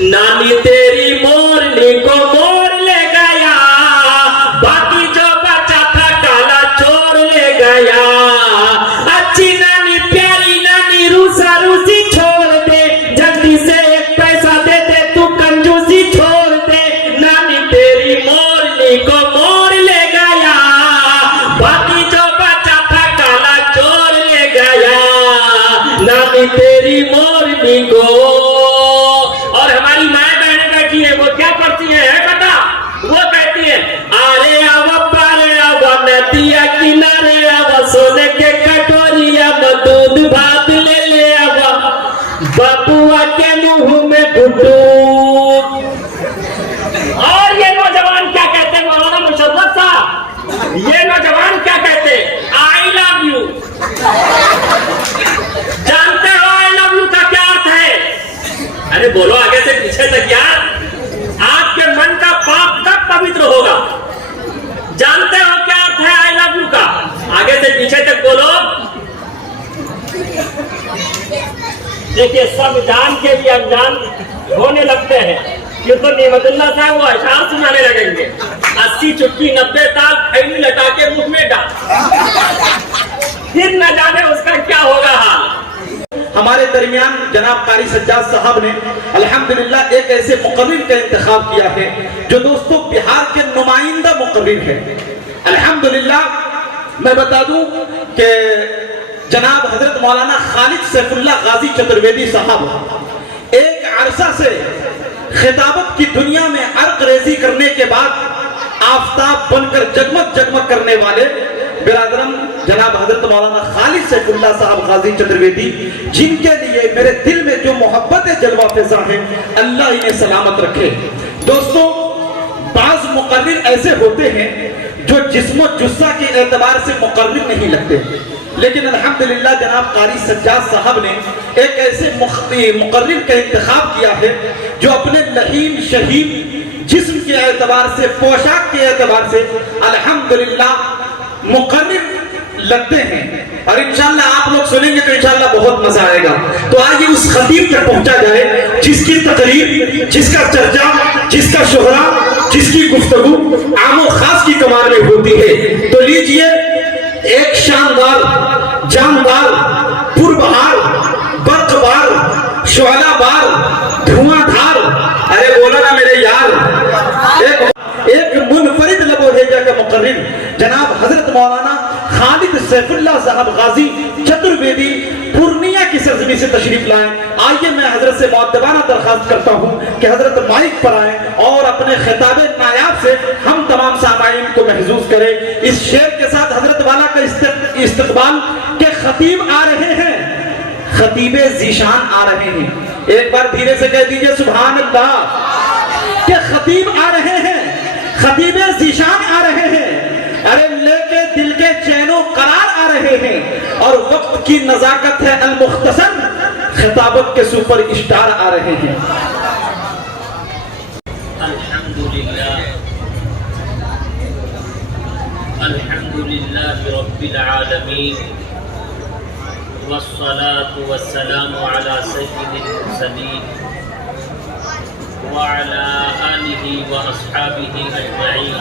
नानी तेरी मोरनी को मोर ले गया, बाकी जो बचा था काला चोर ले गया। अच्छी नानी प्यारी नानी रूसा रूसी छोड़ दे, जल्दी से एक पैसा दे दे तू कंजूसी छोड़ दे। नानी तेरी मोरनी को मोर ले गया, बाकी जो बचा था काला चोर ले गया। नानी तेरी मोरनी को। और हमारी माए बहनें बैठी है, वो क्या पढ़ती है पता? वो कहती है अरे आवा पारे आवा नदिया किनारे आवा, सोने के कटोरिया में दूध भात ले ले आवा, बबुआ के मुंह में घुटू। और ये नौजवान क्या कहते हैं मौलाना मुशर्रफ साहब? ये नौजवान क्या कहते हैं? आई लव यू। जानते हो आई लव यू का क्या अर्थ है? अरे बोलो आगे से पीछे तक यार, आपके मन का पाप कब पवित्र होगा? जानते हो क्या अर्थ है आई लव यू का? आगे से पीछे तक बोलो। देखिए सब जान के भी अनजान होने लगते हैं। ये तो निमतुल्लाह साहब वो अशार सुनाने लगेंगे, 80 चुटकी 90 ताल खैनी लटा के मुंह में डाल, फिर न जाने उसका क्या होगा हाल। हमारे दरमियान जनाब कारी सज्जाद साहब ने अल्हम्दुलिल्लाह एक ऐसे मुकर्रिर का इंतखाब किया है जो दोस्तों बिहार के नुमाइंदा मुकर्रिर है। अल्हम्दुलिल्लाह मैं बता दूं कि जनाब हजरत मौलाना खालिद सैफुल्लाह गाजी चतुर्वेदी साहब एक अरसा से खिताबत की दुनिया में अर्क-रेज़ी करने के बाद आफताब बनकर जगमग जगमग करने वाले बिरादरम जनाब हजरत मौलाना खालिद सैफुल्लाह साहब गाजी चतुर्वेदी, जिनके लिए मेरे दिल में जो मोहब्बत जलवा फिजा है, अल्लाह इन्हें सलामत रखे। दोस्तों बाज मुकर्रिर ऐसे होते हैं जो जिस्म जुस्सा के एतबार से मुकर्रिर नहीं लगते, लेकिन अल्हम्दुलिल्लाह जनाब कारी सज्जाद साहब ने एक ऐसे मुकर्रिर का इंतखाब किया है जो अपने लहीम शहीम जिस्म के एतबार से, पोशाक के एतबार से अल्हम्दुलिल्लाह मुकर्रिर लगते हैं। और इंशाअल्लाह आप लोग सुनेंगे तो इंशाअल्लाह बहुत मजा आएगा। तो आइए उस खतीब तक पहुंचा जाए जिसकी तकरीर, जिसका चर्चा, जिसका शोहरा, जिसकी गुफ्तगू आमो खास की कमाल में होती है। तो लीजिए एक शानदार, जानदार, पुरबहार, बर्कबार, शोलाबार, धुआंधार, अरे बोलो ना मेरे यार, एक मुनफरिद लबोहेजा का मुकर्रिर जनाब हजरत मौलाना खालिद सैफुल्लाह साहब गाजी चतुर्वेदी पूर्णिया की सरजमी से तशरीफ लाएं। आइए मैं हजरत से मुअद्दबाना दरखास्त करता हूं कि हजरत माइक पर आए और अपने खिताबे नायाब से हम तमाम सामाईन को महजूज करें। इस शेर के साथ हजरत वाला का इस्तकबाल के खतीब आ रहे हैं, खतीबे जीशान आ रहे हैं। एक बार धीरे से कह दीजिए सुभान अल्लाह। के खतीब आ रहे हैं, खतीबे जीशान आ रहे हैं, अरे लेके दिल के चैनो करार आ रहे हैं। और वक्त की नजाकत है अल-मुख्तसर, खिताबत के सुपर स्टार आ रहे हैं। अल्हम्दुलिल्लाह, अल्हम्दुलिल्लाह रब्बिल आलमीन, वस्सलातु वस्सलामु अला सय्यिदिल मुरसलीन व अला आलिहि व अस्हाबिहि अजमईन।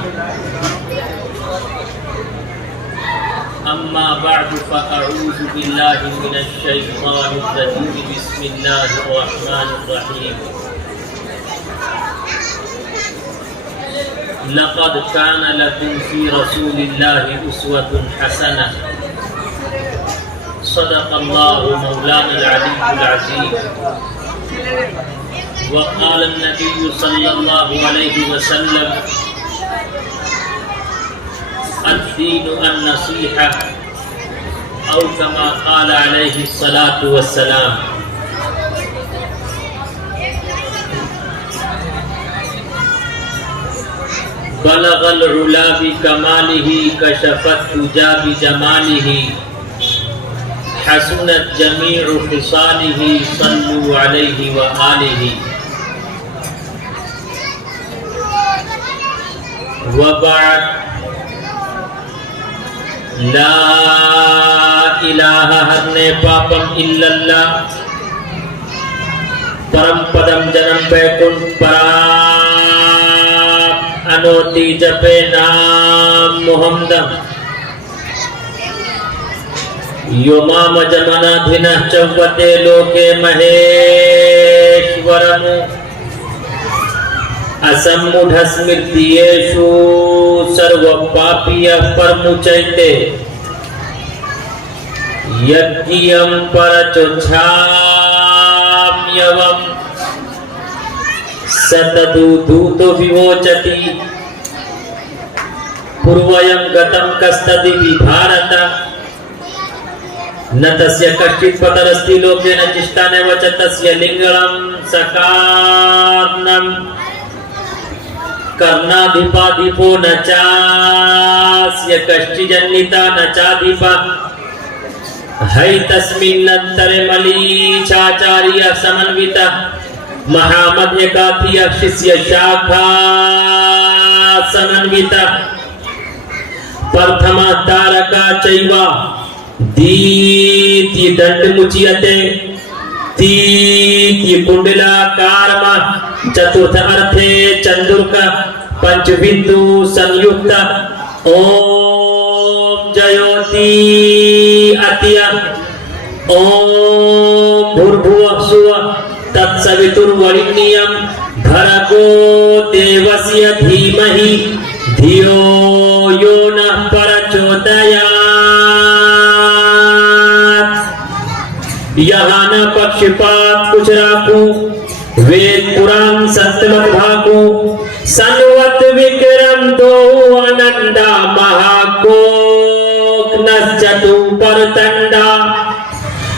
अम्मा बअदु फ़अऊज़ु बिल्लाहि मिनश शैतानिर रजीम। बिस्मिल्लाहिर रहमानिर रहीम। लक़द कान लकुम फ़ी रसूलिल्लाहि उस्वतुन हसनह। सदक़ल्लाहु मौलाना अल-अलीयुल अज़ीम। व क़ाल अन-नबिय्यु सल्लल्लाहु अलैहि वसल्लम अद-दीनु अन-नसीहा औ कमा क़ाल अलैहि सलातु वस्सलाम। बलगल उला बिकमालिही कशफत तुजा बिजमालिही हसनत जमीउ खिसालिही सल्लु अलैहि व आलिही। व बअद ला इलाहा हर्ने पापम इल्लल्लाह परम पदम जन्म बैकुंठ पराप अनोति जपे नाम मोहम्मदम यो माम जमनाधिनः चव्वते लोके महेश्वरम् असम्मूढ़ स्मृतियेषु सर्वपापीयः परमुच्यते यज्ञियं परचोच्छाम्यवम् सतदूतो विवोचति पूर्वयं गतं कस्तदिति भारत न तस्य कश्चित् पतरस्ति लोके न चिष्टानेव च तस्य लिंगणं सकारनं कर्णाधिपाधिपो न चास्य कश्चिजन्निता न चाधिपा है तस्मिन्नन्तरे मलीचाचार्य समन्वितः महामध्यकाथीय शिष्य शाखा समन्वितः प्रथमा तारका चैव दीति दण्डमुच्यते तीति कुंडलाकारम चतुर्थ अर्थे चंद्रुक पंचबिंदु संयुक्त ओम जयोति अत्य ओम भूर्भुवः सुवः तत्सवितुर्वरेण्यं भर्गो देवस्य धीमहि धियो यो नः प्रचोदयात्। यहाँ न पक्षपात कुछ राखू वेद पुराण सत्यमत भाकू सन्वत विक्रम दो अनंदा महाकोक नश्चतु परतंडा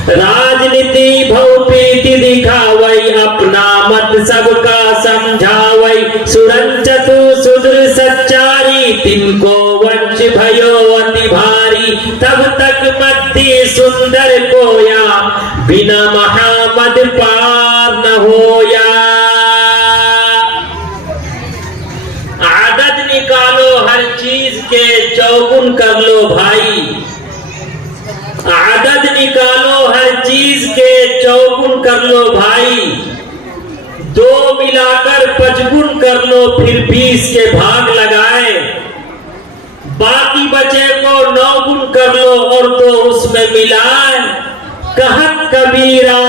राजनीति भौपीति दिखावई अपना मत सबका समझावई सुरंचतु सुदृ सच्चारी तिनको वंश भयो अति भारी तब तक मध्य सुंदर कोया बिना महामद पार न होया। आदत निकालो हर चीज के चौगुन कर लो भाई आदत निकालो हर चीज के चौगुन कर लो भाई दो मिलाकर पचगुन कर लो फिर 20 के भाग लगाए बाकी बचे को 9 गुण कर लो और तो उसमें मिलाए कहत कबीरा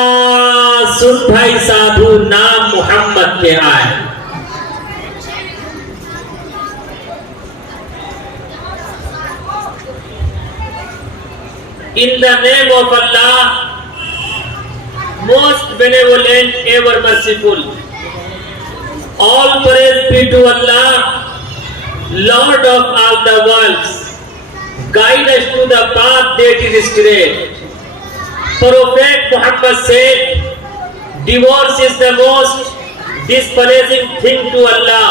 सुन भाई साधु नाम मोहम्मद के आए। In the name of Allah, most benevolent, ever merciful. All praise be to Allah, Lord of all the worlds. Guide us to the path that is straight. Prophet Muhammad said, divorce is the most displeasing thing to Allah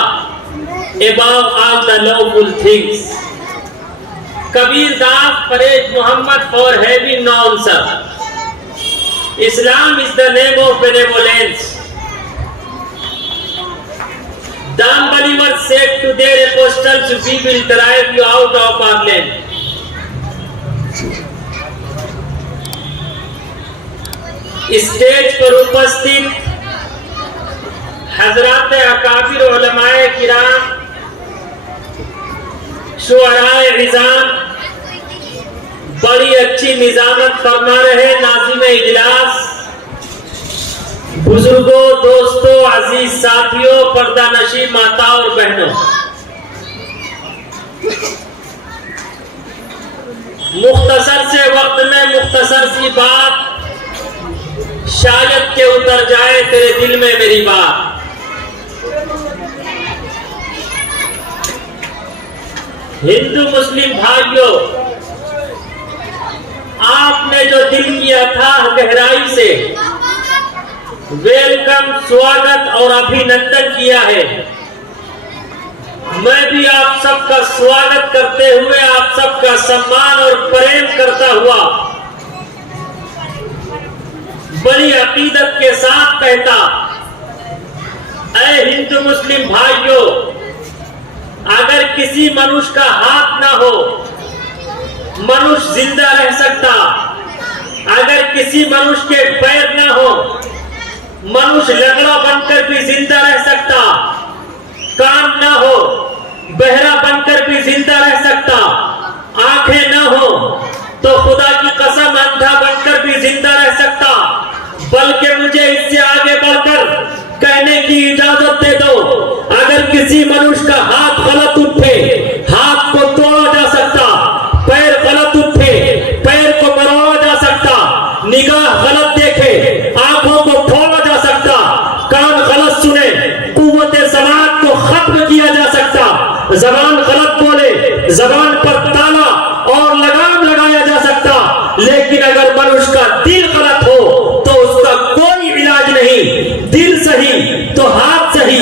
above all the lawful things. Kabir Das praised Muhammad for having no answer. Islam is the name of benevolence. The unbelievers said to their apostles, we will drive you out of our land. Stage पर उपस्थित हजरात अकाबिर उलमाए किराम शुअराए इज़ाम बड़ी अच्छी निजामत फरमा रहे नाज़िम इजलास बुजुर्गों दोस्तों अजीज साथियों पर्दा नशी माता और बहनों मुख्तसर से वक्त में मुख्तसर सी बात शायद के उतर जाए तेरे दिल में मेरी बात। हिंदू मुस्लिम भाइयों आपने जो दिल किया था गहराई से वेलकम स्वागत और अभिनंदन किया है मैं भी आप सबका स्वागत करते हुए आप सबका सम्मान और प्रेम करता हुआ बड़ी अकीदत के साथ कहता ऐ हिंदू मुस्लिम भाइयों अगर किसी मनुष्य का हाथ ना हो मनुष्य जिंदा रह सकता अगर किसी मनुष्य के पैर ना हो मनुष्य लंगड़ा बनकर भी जिंदा रह सकता, कान ना हो, बहरा बनकर भी जिंदा रह सकता, आंखें ना हो तो खुदा की कसम अंधा बनकर भी जिंदा रह सकता। बल्कि मुझे इससे आगे बढ़कर कहने की इजाजत दे दो, अगर किसी मनुष्य का हाथ गलत उठे, हाथ को तोड़ा जा सकता, पैर गलत उठे, पैर को मरोड़ा जा सकता, निगाह गलत देखे, आंखों को फोड़ा जा सकता, कान गलत सुने, कुव्वते समात को खत्म किया जा सकता, जबान गलत बोले, जबान पर ताला और लगाम लगाया जा सकता, लेकिन अगर मनुष्य का दिल गलत हो तो उसका कोई इलाज नहीं। दिल सही तो हाथ सही,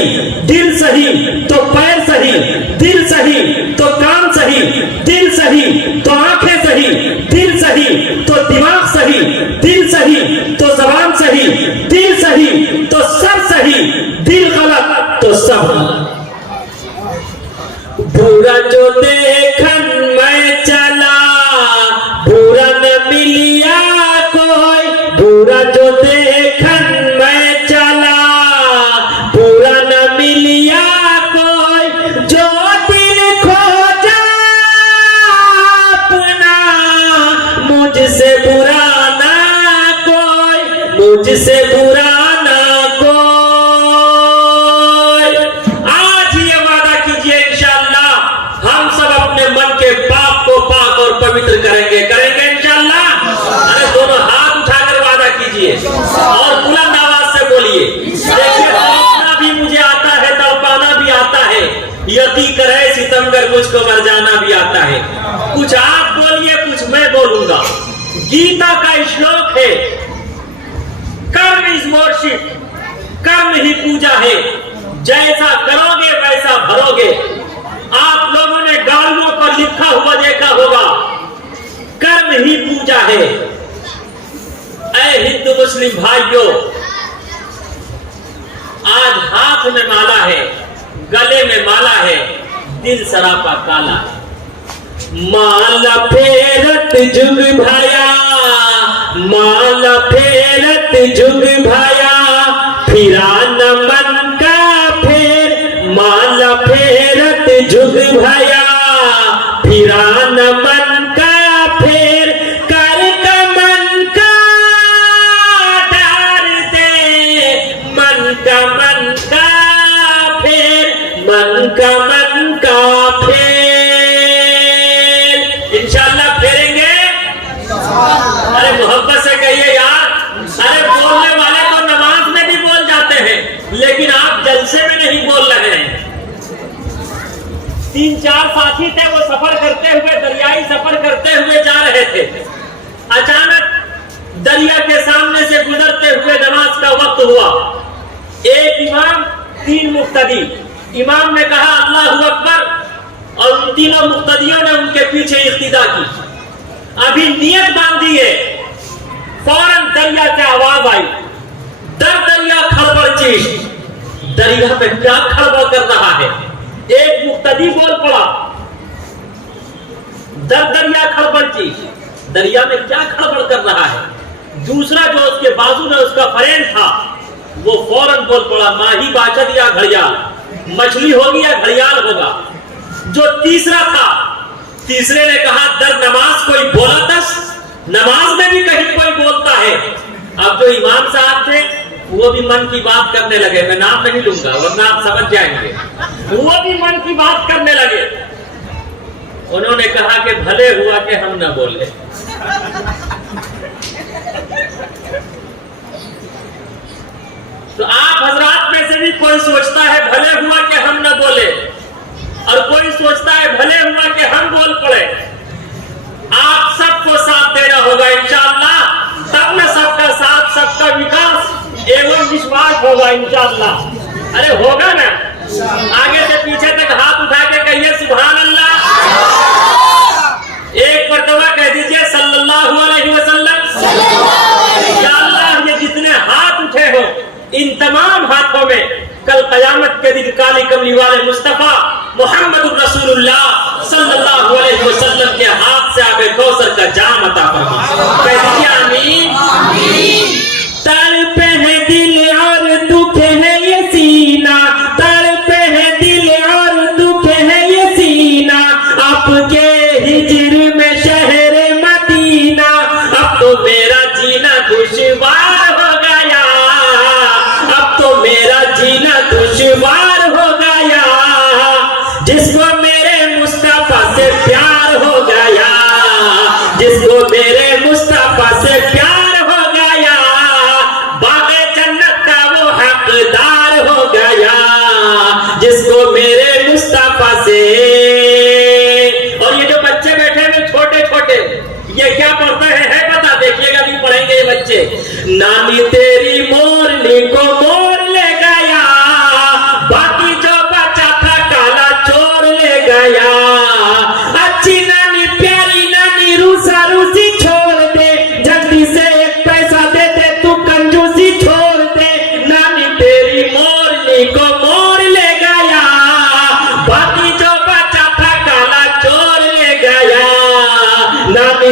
दिल सही तो पैर सही, दिल सही तो कान सही, दिल सही तो आंखें सही, दिल सही तो दिमाग सही, दिल सही तो जबान सही, दिल सही तो सब सही, दिल गलत तो सब गलत। बुरा जो देखन मैं चला, बुरा न मिलिया कोई, बुरा जो देखन मैं चला, बुरा न मिलिया कोई, जो दिल खोजा अपना, मुझसे बुरा ना कोई, मुझसे बुरा ना कोई। आज ये वादा कीजिए इंशाअल्लाह हम सब अपने मन के पाप को पाक और पवित्र करेंगे, करेंगे इंशाअल्लाह। अरे दोनों हाथ उठाकर वादा कीजिए और बुलंद आवाज से बोलिए। देखिए तड़पना भी मुझे आता है, तड़पाना भी आता है, यकी करे सितमगर मुझको मर जाना भी आता है। कुछ आप बोलिए, कुछ मैं बोलूंगा। गीता का श्लोक है, कर्म इज वर्शिप, कर्म ही पूजा है, जैसा करोगे वैसा भरोगे। आप लोगों ने गाड़ियों पर लिखा हुआ देखा होगा, कर्म ही पूजा है। ऐ हिंदू मुस्लिम भाइयों, आज हाथ में माला है, गले में माला है, दिल सरापा काला है। माला फेरत जुग भाया, माला फेरत जुग भाया, फिरा न मन का फेर, माला फेरत जुग भाया, फिरा न मन का फेर, कर का मन का डार दे, मन का फेर, मन का फेर। इंशाअल्लाह फेरेंगे। अरे मोहब्बत से कहिए यार। अरे बोलने वाले तो नमाज में भी बोल जाते हैं, लेकिन आप जलसे में नहीं बोल रहे हैं। 3-4 साथी थे, वो सफर करते हुए, दरियाई सफर करते हुए जा रहे थे। अचानक दरिया के सामने से गुजरते हुए नमाज का वक्त हुआ। एक इमाम, 3 मुक्तदी। इमाम ने कहा अल्लाहु अकबर और उन तीनों मुक्तदियों ने उनके पीछे इक्तिदा की। अभी नियत बांधी है, फौरन दरिया से आवाज आई, दर दरिया खड़बड़ चीज। दरिया में क्या खड़बड़ कर रहा है? एक मुक्तदी बोल पड़ा, दर दरिया खड़बड़ चीज, दरिया में क्या खड़बड़ कर रहा है? दूसरा जो उसके बाजू में उसका फ्रेंड था, वो फौरन बोल पड़ा, माही बाचत या घड़ियाल, मछली होगी या घड़ियाल होगा। जो तीसरा था, तीसरे ने कहा दर नमाज कोई बोला दस, नमाज में भी कहीं कोई बोलता है। अब जो इमाम साहब थे वो भी मन की बात करने लगे, मैं नाम नहीं लूंगा वरना आप समझ जाएंगे। वो भी मन की बात करने लगे। उन्होंने कहा कि भले हुआ कि हम न बोले। तो आप हजरात में से भी कोई सोचता है भले हुआ कि हम न बोले, और कोई सोचता है भले हुआ कि हम बोल पड़े। आप सबको साथ देना होगा इंशाअल्लाह, तब न सबका साथ, सबका विकास एवं विश्वास होगा इंशाअल्लाह। अरे होगा ना? आगे से पीछे तक हाथ उठा के कहिए सुभान अल्लाह। एक मर्तबा कह दीजिए सल्लल्लाहु अलैहि वसल्लम। या अल्लाह, ये जितने हाथ उठे हो इन तमाम हाथों में कल कयामत के दिन काली कमली वाले मुस्तफा मोहम्मद रसूलुल्लाह सल्लल्लाहु अलैहि वसल्लम के हाथ से आबे कौसर का जाम अता फरमा। कह दीजिए आमीन। तड़पे है दिल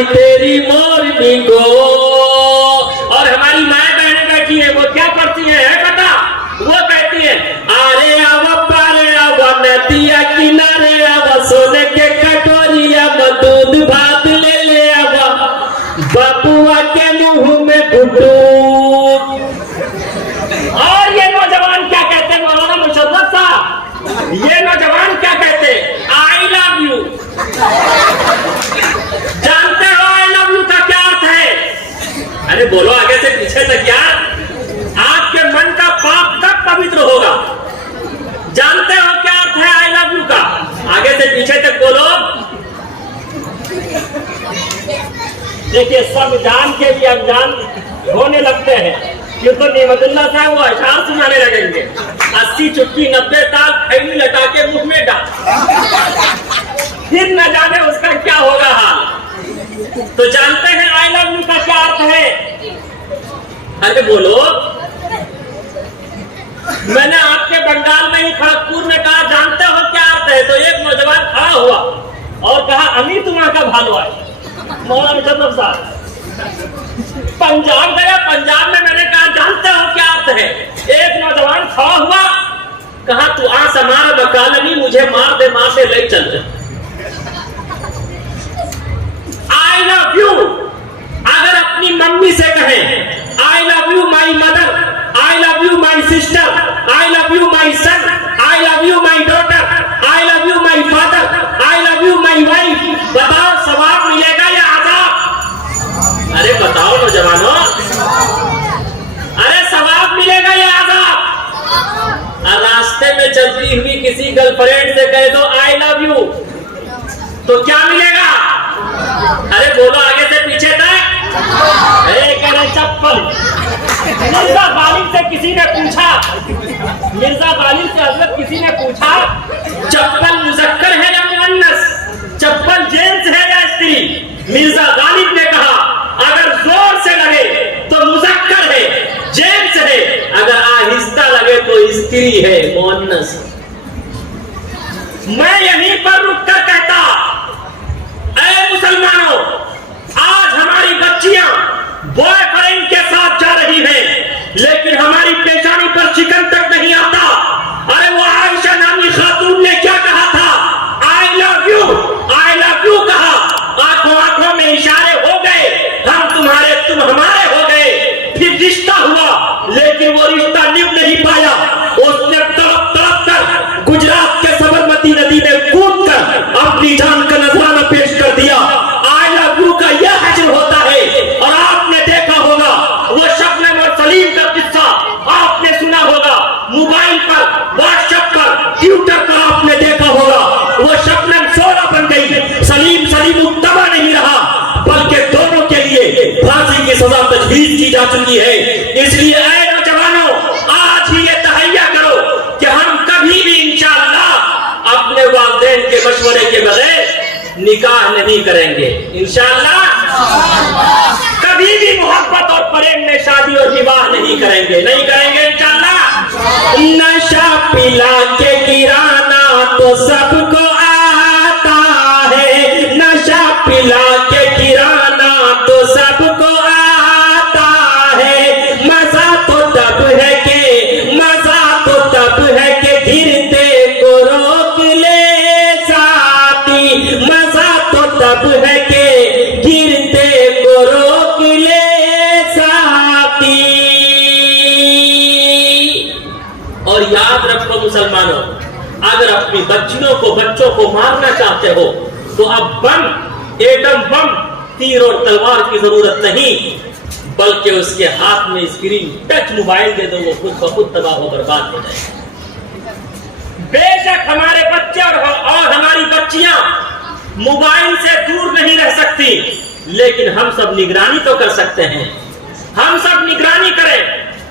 तेरी मोरनी को। और हमारी माए बहनें बैठी है, वो क्या पढ़ती है पता? वो कहती है, अरे आवा पारे आवा नदिया किनारे आवा, सोने के कटोरिया में दूध भात ले ले आवा, बबुआ के मुंह में घुटू। और ये नौजवान क्या कहते हैं मौलाना मुशर्रफ साहब? ये नौजवान क्या कहते हैं? आई लव यू। जानते हो आई लव यू का क्या अर्थ है? अरे बोलो आगे से पीछे तक यार, आपके मन का पाप कब पवित्र होगा? जानते हो क्या अर्थ है आई लव यू का? आगे से पीछे तक बोलो। देखिए, सब जान के भी अनजान होने लगते हैं, क्यों तो नेमतुल्ला साहब वो अशार सुनाने लगेंगे, 80 चुटकी 90 ताल खैनी लटा के मुंह में डाल, फिर न जाने उसका क्या होगा हाल। तो जानते हैं आई लव यू का क्या अर्थ है? अरे बोलो। मैंने आपके बंगाल में ही खड़गपुर में कहा जानते हो क्या अर्थ है, तो एक नौजवान खड़ा हुआ और कहा अमी तुम्हारा का भालो है। मौलाना मुशर्रफ साहब पंजाब गया, पंजाब में मैंने कहा जानते हो क्या अर्थ है? एक नौजवान खड़ा हुआ, कहा तू आस हमारा बकालनी, मुझे मार दे मां से ले चल। आई लव यू अगर अपनी मम्मी से कहें I love you my mother, I love you my sister, I love you my son, I love you my daughter, I love you my father, I love you my wife, बताओ सवाब मिलेगा या आजाब? अरे बताओ नौजवानों, अरे सवाब मिलेगा या आजाब? रास्ते में चलती हुई किसी गर्लफ्रेंड से कह दो आई लव यू, तो क्या मिलेगा? अरे बोलो आगे से पीछे तक। अरे चप्पल। मिर्जा गालिब से किसी ने पूछा, मिर्जा गालिब से हजरत किसी ने पूछा चप्पल मुजक्कर है या मुअन्नस, चप्पल जेंट्स है या स्त्री? मिर्जा गालिब ने कहा अगर जोर से लगे तो मुजक्कर है, जेंट्स है, अगर आहिस्ता लगे तो स्त्री है, मुअन्नस। मैं यहीं पर रुककर कहता, ऐ मुसलमानों, आज हमारी बच्चियां बॉयफ्रेंड के साथ जा रही हैं, लेकिन हमारी पेशानी पर चिकन तक नहीं आता। अरे वो आयशा नामी खातून ने क्या कहा था? आई लव यू कहा, आंखों आंखों में इशारे हो गए, हम तुम्हारे तुम हमारे हो गए, फिर रिश्ता हुआ, लेकिन वो रिश्ता निभ नहीं पाया। उसने तड़प तड़प कर गुजरात के सबरमती नदी में कूद कर अपनी जान का नजराना पेश कर दिया। आई लव यू का यह हजर होता है। और आपने देखा होगा वो शबनम और सलीम का किस्सा, आपने सुना होगा मोबाइल पर, व्हाट्सएप पर, ट्विटर पर आपने देखा होगा। वो शबनम सोना बन गई, सलीम उतबा नहीं रहा, बल्कि दोनों के लिए फांसी की सजा तजवीज की जा चुकी है। इसलिए ऐ नौजवानों, आज ही ये तहैया करो कि हम कभी भी इंशाअल्लाह अपने वालिदैन के मशवरे के बगैर निकाह नहीं करेंगे। इंशाअल्लाह कभी भी मोहब्बत और प्रेम में शादी और विवाह नहीं करेंगे इंशाअल्लाह। नशा पिला के गिराना तो सबको आता है, नशा पिला के गिराना तो सबको आता है, मजा तो तब है कि गिरते को रोक ले साथी, मजा तो तब है कि गिरते को रोक ले साथी। और याद रखो मुसलमानों, अगर अपनी बच्चों को मारना चाहते हो तो अब बम, एटम बम, तीर और तलवार की जरूरत नहीं, बल्कि उसके हाथ में स्क्रीन टच मोबाइल दे दो, वो खुद ब खुद तबाह हो बर्बाद हो जाए। बेशक हमारे बच्चे और हमारी बच्चियां मोबाइल से दूर नहीं रह सकती, लेकिन हम सब निगरानी तो कर सकते हैं। हम सब निगरानी करें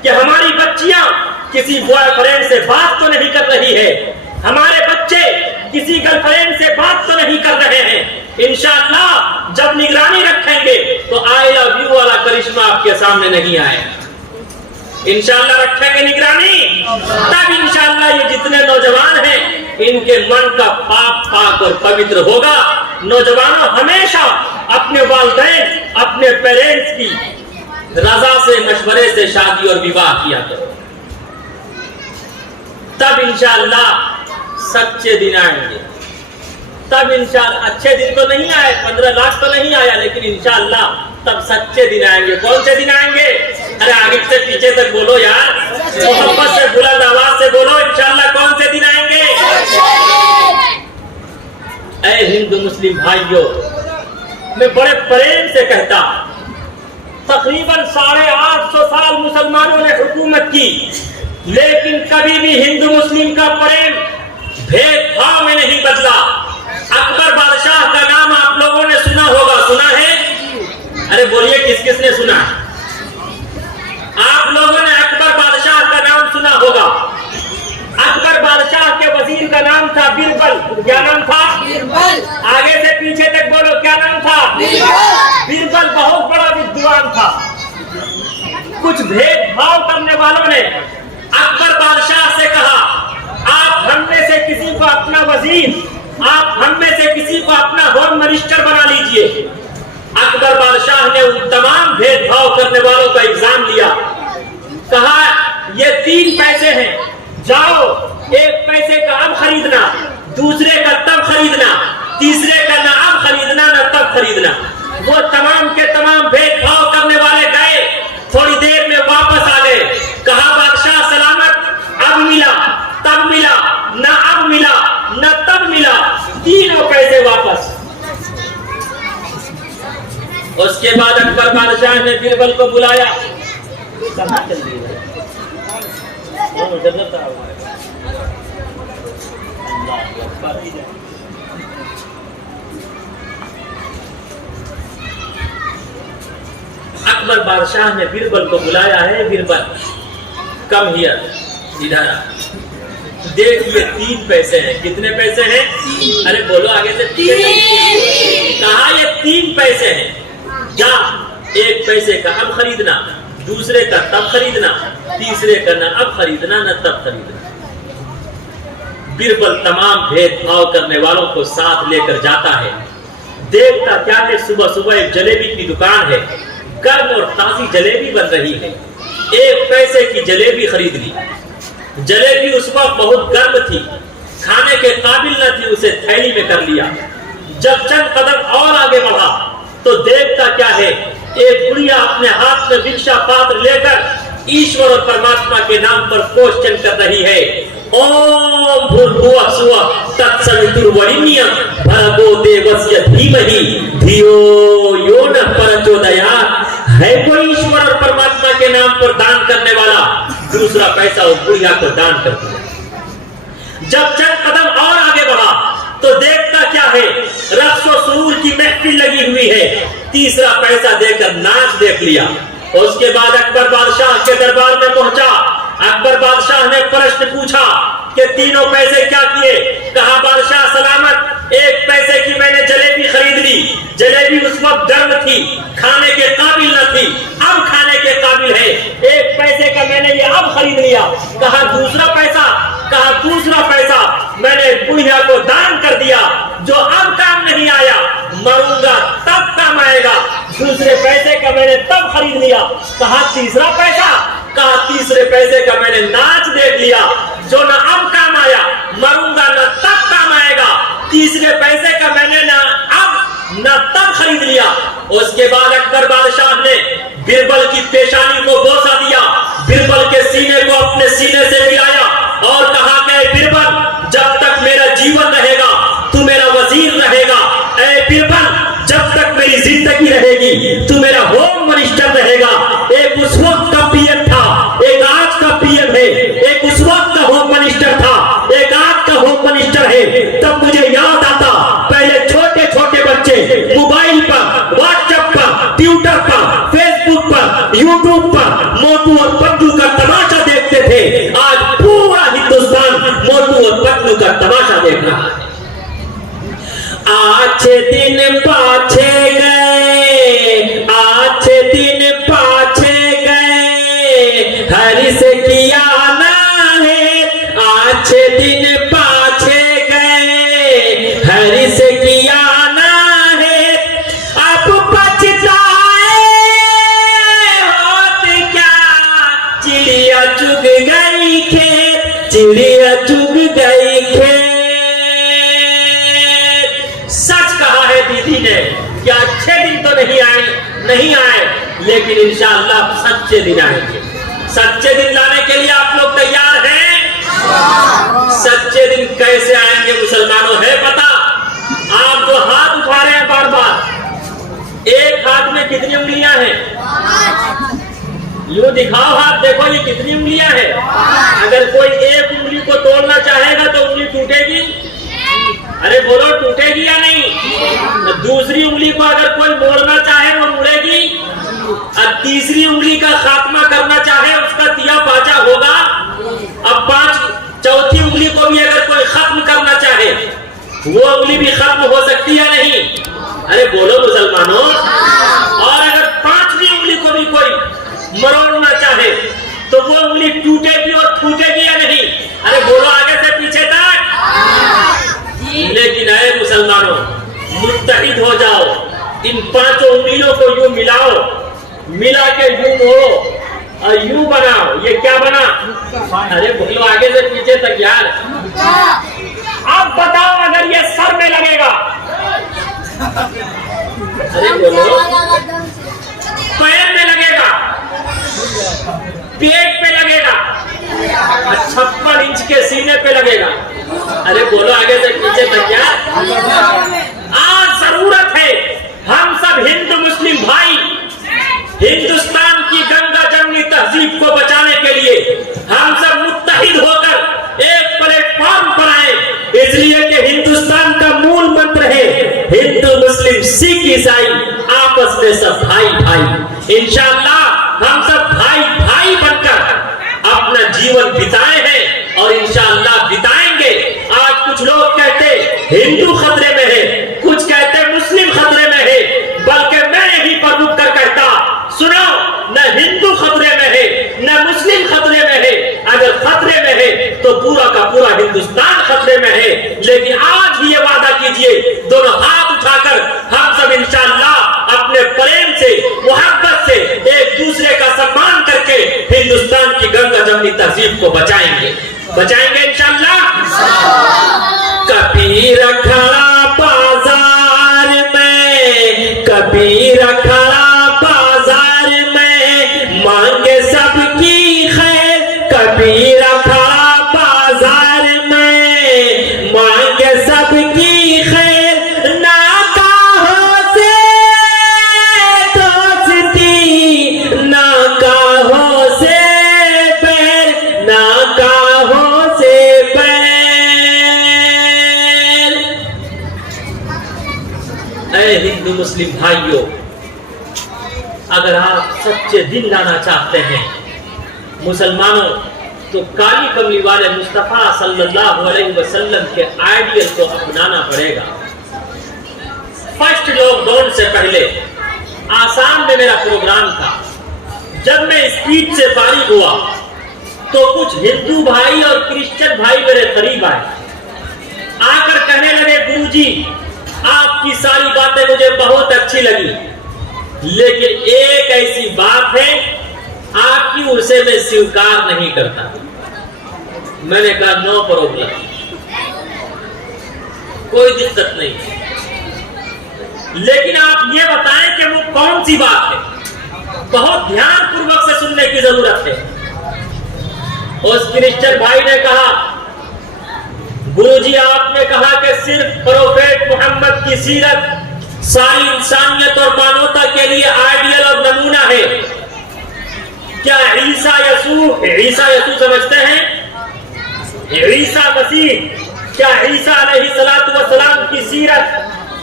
कि हमारी बच्चियां किसी बॉयफ्रेंड से बात तो नहीं कर रही है, हमारे बच्चे किसी गर्लफ्रेंड से बात तो नहीं कर रहे हैं। इंशाअल्लाह जब निगरानी रखेंगे तो आई लव यू वाला करिश्मा आपके सामने नहीं आएगा। इंशाअल्लाह रखेंगे निगरानी, तब इंशाअल्लाह ये जितने नौजवान हैं इनके मन का पाक और पवित्र होगा। नौजवानों, हमेशा अपने वालिदैन, अपने पेरेंट्स की रजा से, मशवरे से शादी और विवाह किया करो। तब इंशाअल्लाह सच्चे दिन आएंगे। तब इंशाअल्लाह, अच्छे दिन तो नहीं आए, 15 लाख तो नहीं आया, लेकिन इंशाअल्लाह तब सच्चे दिन आएंगे। कौन से दिन आएंगे? अरे आगे से पीछे तक बोलो यार, मोहब्बत से, बुलंद आवाज से बोलो, इंशाअल्लाह कौन से दिन आएंगे? ऐ हिंदू मुस्लिम भाइयों, मैं बड़े प्रेम से कहता, तकरीबन 850 साल मुसलमानों ने हुकूमत की, लेकिन कभी भी हिंदू मुस्लिम का प्रेम भेदभाव में नहीं बदला। अकबर बादशाह का नाम आप लोगों ने सुना होगा, सुना है? अरे बोलिए, किस किस ने सुना? आप लोगों ने अकबर बादशाह का नाम सुना होगा। अकबर बादशाह के वजीर का नाम था बिरबल। क्या नाम था? बिरबल। आगे से पीछे तक बोलो, क्या नाम था? बिरबल। बिरबल बहुत बड़ा विद्वान था। कुछ भेदभाव करने वालों ने अकबर बादशाह से कहा, आप हम में से किसी को अपना वजीर, आप हम में से किसी को अपना होम मिनिस्टर बना लीजिए। अकबर बादशाह ने उन तमाम भेदभाव करने वालों का इल्जाम लिया। कहा, ये 3 पैसे हैं, जाओ 1 पैसे का अब खरीदना, दूसरे का तब खरीदना, तीसरे का ना अब खरीदना ना तब खरीदना। वो तमाम के तमाम भेदभाव करने वाले गए, थोड़ी देर में वापस आ गए। कहा, बादशाह सलामत, अब मिला, तब मिला, ना अब मिला, ना तब मिला, 3 पैसे वापस। उसके बाद अकबर बादशाह ने बिरबल को बुलाया। कहाँ चल रही है? अकबर बादशाह ने बिरबल को बुलाया है। बिरबल, कम हियर, इधर आ। देख, ये 3 पैसे हैं। कितने पैसे हैं? अरे बोलो आगे से। कहा, ये 3 पैसे हैं, जा 1 पैसे का अब खरीदना, दूसरे का तब खरीदना, तीसरे का न अब खरीदना न तब खरीदना। बिरबल तमाम भेदभाव करने वालों को साथ लेकर जाता है। देखता क्या है, सुबह सुबह एक जलेबी की दुकान है, गर्म और ताजी जलेबी बन रही है। 1 पैसे की जलेबी खरीद ली। जलेबी उस वक्त बहुत गर्म थी, खाने के काबिल न थी, उसे थैली में कर लिया। जब चंद कदम और आगे बढ़ा तो देखता क्या है, एक बुढ़िया अपने हाथ में भिक्षा पात्र लेकर ईश्वर और परमात्मा के नाम पर क्वेश्चन कर रही है। ओम भूर्भुवः स्वः तत्सवितुर्वरेण्यं भर्गो देवस्य धीमहि धियो यो नः प्रचोदयात्। है कोई ईश्वर और परमात्मा के नाम पर दान करने वाला? दूसरा पैसा उस बुढ़िया को दान कर दिया। जब चंद कदम और आगे बढ़ा तो देखता क्या है, रक्स व सुरूर की महफिल लगी हुई है। तीसरा पैसा देकर नाच देख लिया। उसके बाद अकबर बादशाह के दरबार में पहुंचा। अकबर बादशाह ने प्रश्न पूछा कि 3 पैसे क्या किए? कहा, बादशाह सलामत, 1 पैसे की मैंने जलेबी खरीद ली। जलेबी उस वक्त गर्म थी, खाने के काबिल न थी, अब खाने के काबिल है। 1 पैसे का मैंने ये अब खरीद लिया। कहा, दूसरा पैसा? कहा, दूसरा पैसा मैंने बुढ़िया को दान कर दिया, जो अब काम नहीं आया, मरूंगा तब काम आएगा। दूसरे पैसे का मैंने तब खरीद लिया। कहा, तीसरा पैसा? कहा, तीसरे पैसे का मैंने नाच देख लिया, जो न अब काम आया, मरूंगा न तब काम आएगा। तीसरे पैसे का मैंने न अब न तब खरीद लिया। उसके बाद अकबर बादशाह ने बिरबल की पेशानी को बोसा दिया, बिरबल के सीने को अपने सीने से मिलाया और कहा कि बिरबल, जब तक मेरा जीवन रहेगा तू मेरा वजीर रहेगा। ऐ बिरबल, जब तक मेरी जिंदगी रहेगी तू मेरा होम मिनिस्टर रहेगा। एक उस वक्त का पीएम था, एक आज का पीएम है। एक उस वक्त का होम मिनिस्टर था, एक आज का होम मिनिस्टर है। तब मुझे याद आता, पहले छोटे छोटे बच्चे मोबाइल पर, व्हाट्सएप पर, ट्विटर पर, फेसबुक पर, यूट्यूब पर मोटू और पतलू का तमाशा देखते थे। आज पूरा हिंदुस्तान मोटू और पतलू का तमाशा देख रहा है। अच्छे दिन पाछे गए, अच्छे दिन पाछे गए, हरि से किया ना है। अच्छे दिन पाछे गए, हरि से किया ना है। अब तितलियां चुग गई खेत। सच कहा है दीदी ने कि अच्छे दिन तो नहीं आए, लेकिन इंशाअल्लाह सच्चे दिन आएंगे। सच्चे दिन लाने के लिए आप लोग तैयार हैं? सच्चे दिन कैसे आएंगे मुसलमानों, है पता? आप जो हाथ उठा रहे हैं बार बार, एक हाथ में कितनी उंगलियां हैं? यूं दिखाओ हाथ, देखो ये कितनी उंगलियां हैं। अगर कोई एक उंगली को तोड़ना चाहेगा तो उंगली टूटेगी? अरे बोलो, टूटेगी या नहीं? तो दूसरी उंगली को अगर कोई मोड़ना चाहे वो मुड़ेगी, और तीसरी उंगली का खात्मा करना चाहे उसका तिया पाचा होगा। अब चौथी उंगली को भी अगर कोई खत्म करना चाहे वो उंगली भी खत्म हो सकती है नहीं? अरे बोलो मुसलमानों। और अगर पांचवी उंगली को भी कोई मरोड़ना चाहे तो वो उंगली टूटेगी और फूटेगी या नहीं? अरे बोलो, आगे से पीछे तक। लेकिन अरे मुसलमानों, मुत्तहिद हो जाओ, इन पांचों उंगलियों को यूं मिलाओ, मिला के यूं मोड़ो और यूं बनाओ। ये क्या बना? अरे बोलो, आगे से पीछे तक यार। अब बताओ, अगर ये सर में लगेगा, अरे बोलो, पैर में लगेगा, पेट पे लगेगा, 56 इंच के सीने पे लगेगा। अरे बोलो, आगे से पीछे तक यार। आज जरूरत है हम सब हिंदू मुस्लिम भाई हिंदुस्तान की गंगा जमनी तहजीब को बचाने के लिए हम सब मुत्तहिद होकर एक प्लेटफॉर्म पर आए, इसलिए कि हिंदुस्तान का मूल मंत्र है हिंदू मुस्लिम सिख ईसाई आपस में सब भाई भाई। इंशाअल्लाह हम सब भाई भाई बनकर अपना जीवन बिताए हैं और इंशाअल्लाह बिताएंगे। आज कुछ लोग कहते हिंदू खतरे में है, कुछ कहते मुस्लिम खतरे में है, बल्कि मैं यही पर रुक कर कहता, सुनो, न हिंदू खतरे में है न मुस्लिम खतरे में है। अगर खतरे में है तो पूरा का पूरा हिंदुस्तान खतरे में है। लेकिन आज ही ये वादा कीजिए, दोनों हाथ उठाकर हम सब इंशाअल्लाह अपने प्रेम से, मोहब्बत से, एक दूसरे का सम्मान करके हिंदुस्तान की गंगा जमनी तहजीब को बचाएंगे इंशाअल्लाह। कबीर खड़ा बाजार में, कबीर खड़ा बाजार में, मांगे सबकी खैर। कबीर खड़ा बाजार में, मांगे सबकी खैर। नाकाहों से दोस्ती, नाकाहों से बैर, नाकाहों से बैर। ऐ हिंदू मुस्लिम भाइयों, अगर आप सच्चे दिन लाना चाहते हैं मुसलमानों, तो काली कमली वाले मुस्तफा सल्लल्लाहु अलैहि वसल्लम के आइडियल को अपनाना पड़ेगा। फर्स्ट लॉकडाउन से पहले आसाम में मेरा प्रोग्राम था। जब मैं स्पीच से फारिग हुआ तो कुछ हिंदू भाई और क्रिश्चियन भाई मेरे करीब आए, आकर कहने लगे, गुरुजी आपकी सारी बातें मुझे बहुत अच्छी लगी, लेकिन एक ऐसी बात है आपकी, उसे मैं स्वीकार नहीं करता। मैंने कहा नो प्रॉब्लम, कोई दिक्कत नहीं, लेकिन आप ये बताएं कि वो कौन सी बात है। बहुत ध्यान पूर्वक से सुनने की जरूरत है। उस क्रिश्चियन भाई ने कहा, गुरुजी आपने कहा कि सिर्फ प्रोफेट मोहम्मद की सीरत सारी इंसानियत और मानवता के लिए आइडियल और नमूना है। क्या ईसा यसू समझते हैं? ईसा मसीह, क्या ईसा अलैहिस्सलातु वस्सलाम की सीरत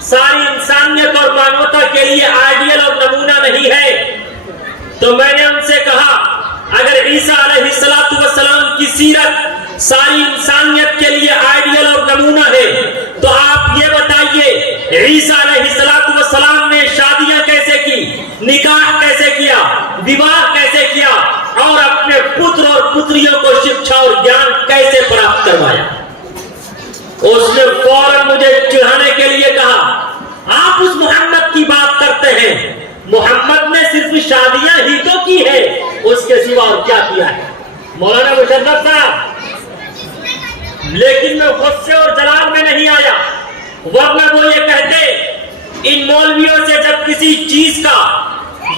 सारी इंसानियत और मानवता के लिए आइडियल और नमूना नहीं है? तो मैंने उनसे कहा, अगर ईसा अलैहिस्सलातु वस्सलाम की सीरत सारी इंसानियत के लिए आइडियल और नमूना है, तो आप ये बताइए ईसा अलैहिस्सलातु वस्सलाम ने शादियां कैसे की, निकाह कैसे किया, विवाह कैसे किया और अपने पुत्र और पुत्रियों को शिक्षा और ज्ञान कैसे प्राप्त करवाया? उसने फौरन मुझे चिढ़ाने के लिए कहा, आप उस मोहम्मद की बात करते हैं, मोहम्मद ने सिर्फ शादियां ही तो की है, उसके सिवा और क्या किया है? मौलाना मुशर्रफ साहब, लेकिन मैं गुस्से और जलाल में नहीं आया, वरना वो ये कहते इन मौलवियों से जब किसी चीज का,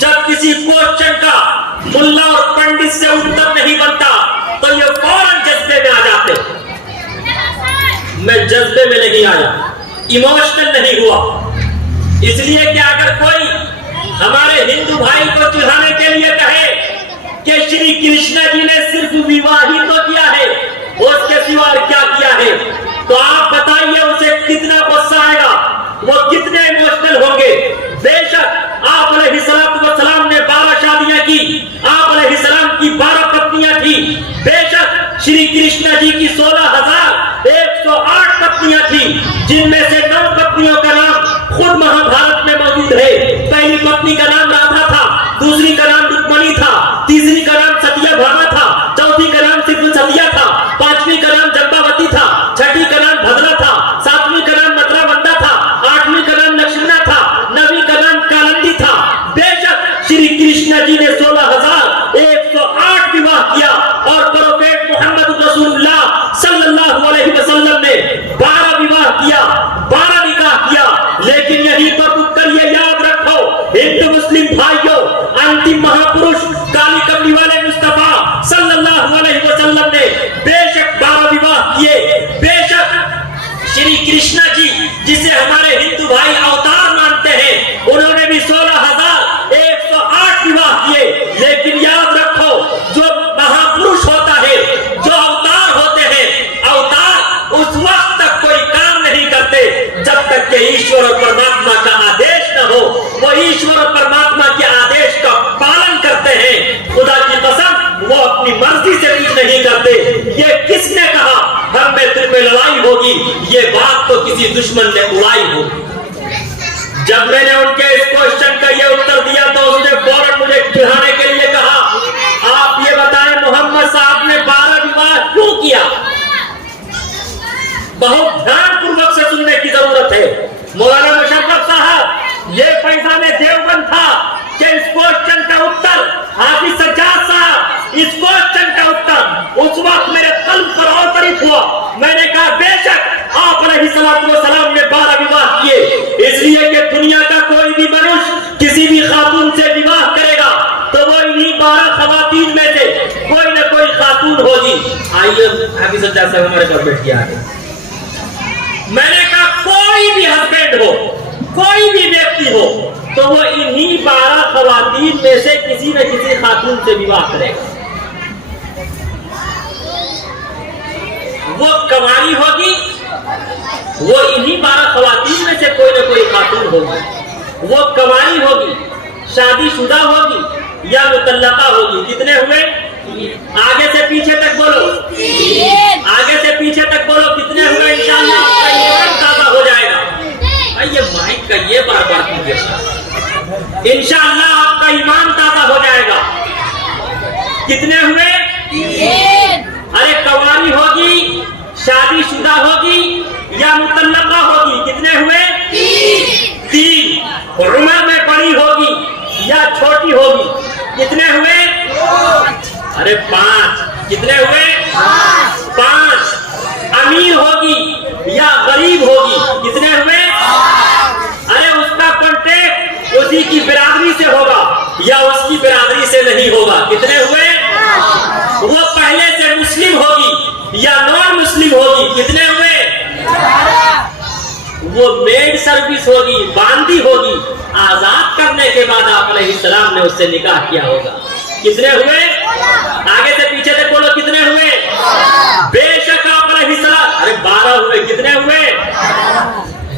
जब किसी क्वेश्चन का मुल्ला और पंडित से उत्तर नहीं बनता तो ये फौरन जज्बे में आ जाते। मैं जज्बे में नहीं आया, इमोशनल नहीं हुआ, इसलिए कि अगर कोई हमारे हिंदू भाई को चिढ़ाने के लिए कहे कि श्री कृष्ण जी ने सिर्फ विवाह ही तो किया है, उसके सिवा क्या किया है, तो आप बताइए उसे कितना गुस्सा आएगा, वो कितने इमोशनल होंगे। बेशक आप अलैहिस्सलाम ने 12 शादियां की, आप अलैहिस्सलाम की 12 पत्नियां थी, बेशक श्री कृष्ण जी की 16,108 पत्नियां थी, जिनमें से 9 पत्नियों का नाम खुद महाभारत में मौजूद है। पहली पत्नी का नाम राधा था, दूसरी का नाम रुक्मणी था, तीसरी का नाम सत्यभामा था, चौथी का नाम सिर्फ सतिया था, पांचवी का नाम जंबावती था, छठी का नाम भद्रा था, सातवीं का नाम मथुरावंदा था, आठवीं का नाम लक्ष्मणा था, नवीं का नाम कालंदी था। बेशक श्री कृष्ण जी ने 16,108 विवाह किया और प्रोफेट मोहम्मद रसूलुल्लाह सल्लल्लाहु अलैहि वसल्लम ने 12 विवाह किया, 12 निकाह किया। लेकिन यही पर रुककर ये याद रखो हिंदू मुस्लिम भाइयों, अंतिम महापुरुष काली कमली वाले मुस्तफा सल्लल्लाहु अलैहि वसल्लम ने बेशक 12 विवाह किए। बेशक श्री कृष्ण जी जिसे हमारे हिंदू भाई अवतार मानते हैं, उन्होंने भी 16,108 विवाह किए। लेकिन याद रखो जो महापुरुष होता है, जो अवतार होते हैं, अवतार उस वक्त तक कोई काम नहीं करते जब तक कि ईश्वर और परमात्मा का आदेश न हो। वो ईश्वर और परमात्मा के आदेश का पालन करते हैं। खुदा की कसम वो अपनी मर्जी से कुछ नहीं करते। ये किसने कहा हम में तुम में लड़ाई होगी, ये बात तो किसी दुश्मन ने उड़ाई होगी। जब मैंने उनके इस क्वेश्चन का ये उत्तर दिया तो उसने फौरन मुझे चिढ़ाने के लिए कहा, आप ये बताएं मोहम्मद साहब ने 12 विवाह क्यों किया? बहुत ध्यानपूर्वक से सुनने की जरूरत है। मौलाना मुशर्रफ साहब, ये पैसा में देवबंद था कि इस क्वेश्चन का उत्तर हाफिज सज्जाद साहब, इस क्वेश्चन का उत्तर उस वक्त मेरे कल्ब पर अवतरित हुआ। मैंने कहा बेशक आप अलैहिस्सलाम ने 12 विवाह किए, इसलिए कि दुनिया का कोई भी मनुष्य किसी भी खातून से विवाह करेगा तो वो इन्हीं 12 खवातीन में से कोई न कोई खातून होगी। आइए हाफिज सज्जाद साहब हमारे पास बैठ गया है। मैंने कहा कोई भी हस्बैंड हो, कोई भी व्यक्ति हो, तो वो इन्हीं 12 खवातीन में से किसी न किसी खातून से विवाह करेगा। वो कवारी होगी, वो इन्हीं 12 खवातीन में से कोई न कोई खातून होगी। वो कवारी होगी, शादीशुदा होगी या मुतल्लका होगी। कितने हुए? आगे से पीछे तक बोलो, आगे से पीछे तक बोलो, कितने हुए? इंशाअल्लाह आपका ईमान ताज़ा हो जाएगा। भाई ये माइक का ये बार बार कीजिए, इंशाअल्लाह आपका ईमान ताज़ा हो जाएगा। कितने हुए? अरे कवारी होगी, शादीशुदा होगी या मुतल्लका होगी। कितने हुए? 3। उम्र में बड़ी होगी या छोटी होगी। कितने हुए? अरे 5। कितने हुए? 5। अमीर होगी या गरीब होगी। कितने हुए? अरे उसका कॉन्टेक्ट उसी की बिरादरी से होगा या उसकी बिरादरी से नहीं होगा। कितने हुए? वो पहले से मुस्लिम होगी या नॉन मुस्लिम होगी। कितने हुए? वो मेड सर्विस होगी, बांदी होगी, आजाद करने के बाद आप अलैहिस्सलाम ने उससे निकाह किया होगा। कितने हुए? आगे से पीछे तक बोलो, कितने हुए? बेशक आप अलैहिस्सलाम, अरे 12 हुए। कितने हुए?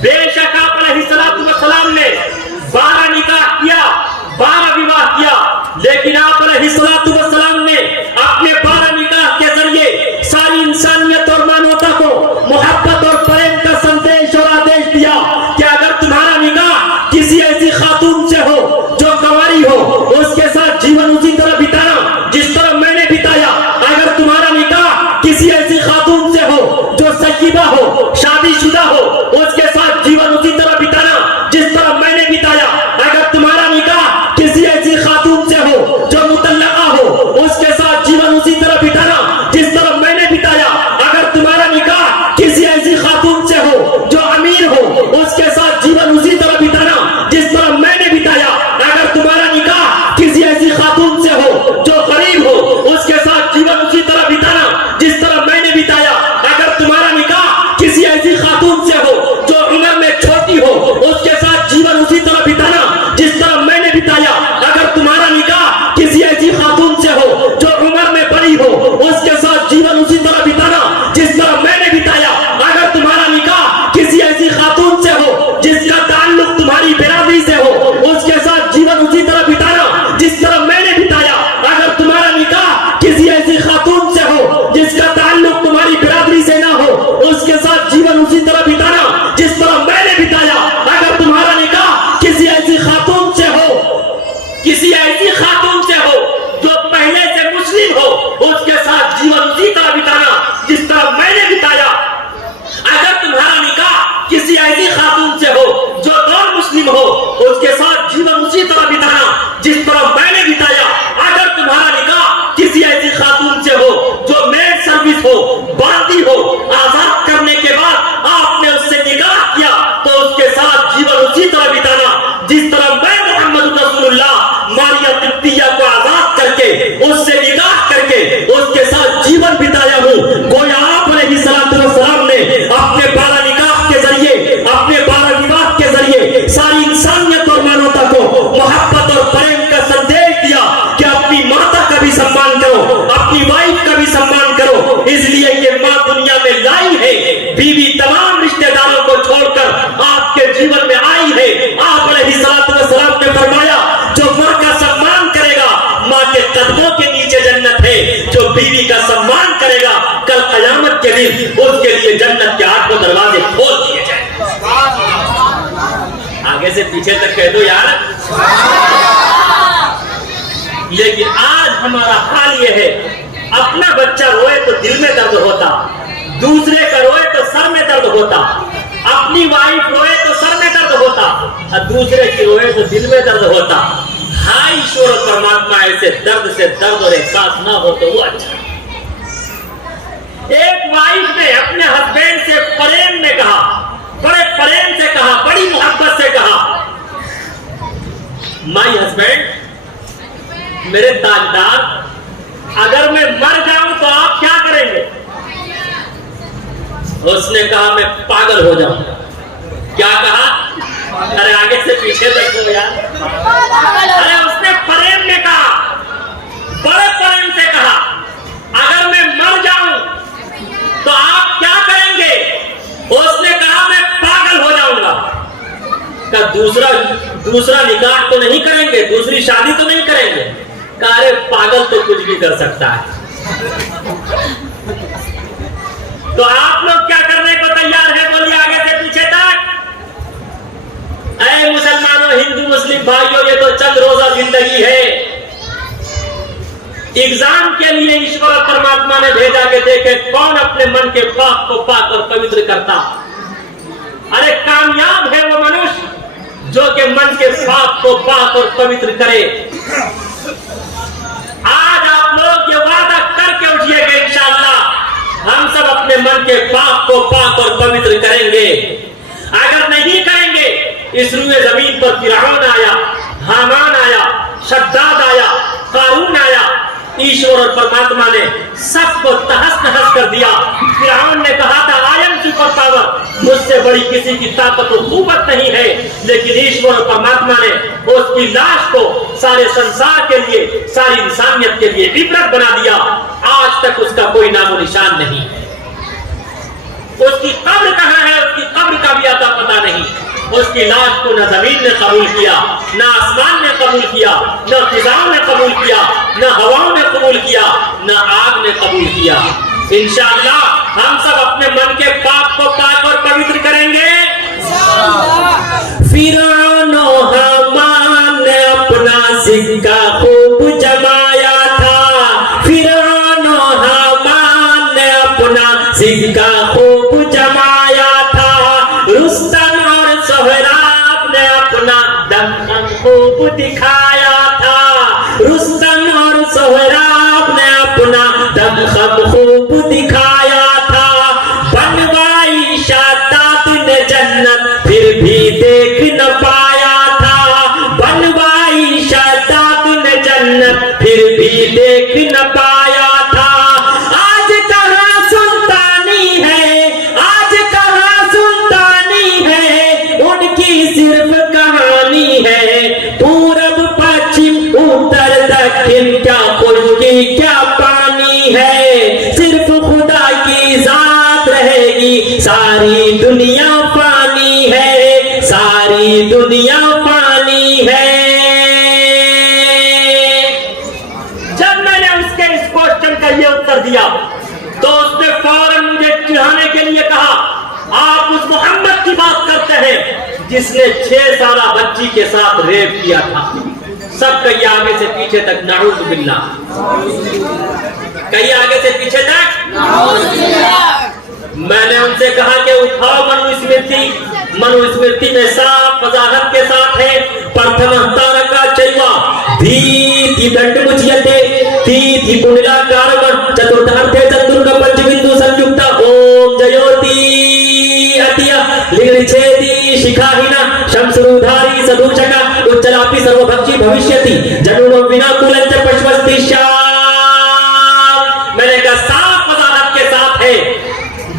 बेशक आप अलैहिस्सलाम ने 12 निकाह किया, 12 विवाह किया, लेकिन आप अलैहिस्सलाम ने अपने 12 निकाह के जरिए सारी इंसानियत और मानवता को मोहब्बत और प्रेम का संदेश और आदेश दिया कि अगर तुम्हारा निकाह किसी ऐसी खातून से हो जो कंवारी हो, उसके साथ जीवन उसी तरह बिताना जिस तरह मैंने बिताया। अगर तुम्हारा निकाह किसी ऐसी खातून से हो जो सय्यिबा हो, शादीशुदा हो, उसके साथ जीवन उसी तरह बिताना जिस तरह मैंने बिताया। अगर तुम्हारा निकाह किसी ऐसी खातून से हो जो मुतल्लका हो, उसके साथ जीवन उसी तरह बिताना जिस तरह मैंने बिताया। अगर तुम्हारा निकाह बीवी तमाम रिश्तेदारों को छोड़कर आपके जीवन में आई है। आप अलैहिस्सलाम ने फरमाया, जो माँ का सम्मान करेगा, माँ के कदमों के नीचे जन्नत है। जो बीवी का सम्मान करेगा, कल कयामत के दिन उसके लिए जन्नत के 8 दरवाजे खोल दिए जाएंगे। आगे से पीछे तक कह दो यार। लेकिन आज हमारा हाल यह है, अपना बच्चा रोए तो दिल में दर्द होता, दूसरे का रोए तो सर में दर्द होता, अपनी वाइफ रोए तो सर में दर्द होता और दूसरे की रोए तो दिल में दर्द होता। हाय ईश्वर और परमात्मा ऐसे दर्द से दर्द और एहसास ना हो तो वो अच्छा। एक वाइफ ने अपने हस्बैंड से प्रेम में कहा, बड़े प्रेम से कहा, बड़ी मोहब्बत से कहा, माय हस्बैंड, मेरे ताजदार, अगर मैं मर जाऊं तो आप क्या करेंगे? उसने कहा मैं पागल हो जाऊंगा। क्या कहा? अरे आगे से पीछे देखो यार। अरे उसने प्रेम में कहा, बड़े प्रेम से कहा, अगर मैं मर जाऊं तो आप क्या करेंगे? उसने कहा मैं पागल हो जाऊंगा। का दूसरा निकाह तो नहीं करेंगे, दूसरी शादी तो नहीं करेंगे? अरे पागल तो कुछ भी कर सकता है। तो आप लोग क्या करने को तैयार है? बोलिए आगे से पीछे तक। ऐ मुसलमानों, हिंदू मुस्लिम भाइयों, ये तो चंद रोजा जिंदगी है। एग्जाम के लिए ईश्वर और परमात्मा ने भेजा के देखे कौन अपने मन के पाप को पाक और पवित्र करता। अरे कामयाब है वो मनुष्य जो के मन के पाप को पाक और पवित्र करे। आज आप लोग ये वादा करके उठिएगा, इंशाअल्लाह हम सब अपने मन के पाप को पाक और पवित्र करेंगे। अगर नहीं करेंगे, इस रुए जमीन पर फिरौन आया, हामान आया, शद्दाद आया, कारून आया, ईश्वर और परमात्मा ने सबको तहस नहस कर दिया। फिरौन ने कहा था आई एम सुपर पावर, मुझसे बड़ी किसी की ताकत और कुव्वत नहीं है, लेकिन ईश्वर और परमात्मा ने उसकी लाश को सारे संसार के लिए, सारी इंसानियत के लिए इबरत बना दिया। आज तक उसका कोई नामो निशान नहीं। उसकी कब्र कहाँ है? उसकी कब्र का भी आता पता नहीं। उसकी लाश को न जमीन ने कबूल किया, न आसमान ने कबूल किया, न फिजाओं ने कबूल किया, न हवाओं ने कबूल किया, न आग ने कबूल किया। इंशाअल्लाह हम सब अपने मन के पाप को पाक और पवित्र करेंगे। फिरौन और हामान ने अपना सिक्का खूब जमाया था। फिरौन और हामान ने अपना सिक्का खूब जमाया था। रुस्तम और सोहराब ने अपना दमखम खूब दिखाया था। रुस्तम और सोहराब ने अपना दमखम खूब दिखाया था। बनवाई शादात ने जन्नत फिर भी देख न पाया था। बनवाई शादात ने जन्नत फिर भी देख न पाया था। आज कहाँ सुल्तानी है, आज कहाँ सुल्तानी है, उनकी सिर्फ कहानी है। पूरब पश्चिम उत्तर दक्षिण क्या खुशकी क्या पानी है। सिर्फ खुदा की जात रहेगी, सारी दुनिया पानी है, सारी दुनिया पानी है। जब मैंने उसके इस क्वेश्चन का ये उत्तर दिया तो उसने फौरन मुझे चिढ़ाने के लिए कहा, आप उस मोहम्मद की बात करते हैं जिसने 6 साला बच्ची के साथ रेप किया था। सब कहिए आगे से पीछे तक नाउज़ बिल्लाह। कहिए आगे से पीछे तक। मैंने उनसे कहा कि उठाओ मनुस्मृति। मनुस्मृति में साफ वजाहत के साथ है, प्रथम तारका चैवा धीति दंड मुच्यते तीति पुण्यकारम चतुर्थार्थे चतुर्क पंचबिंदु संयुक्त ओम जयोति अतिय लिंगछेदी शिखाहिना शमसुरुधारी सदूषका उच्चलापि सर्वभक्षी भविष्यति जनुम विना कुलंच पश्वस्ति श्याम। मैंने कहा साफ वजाहत के साथ है।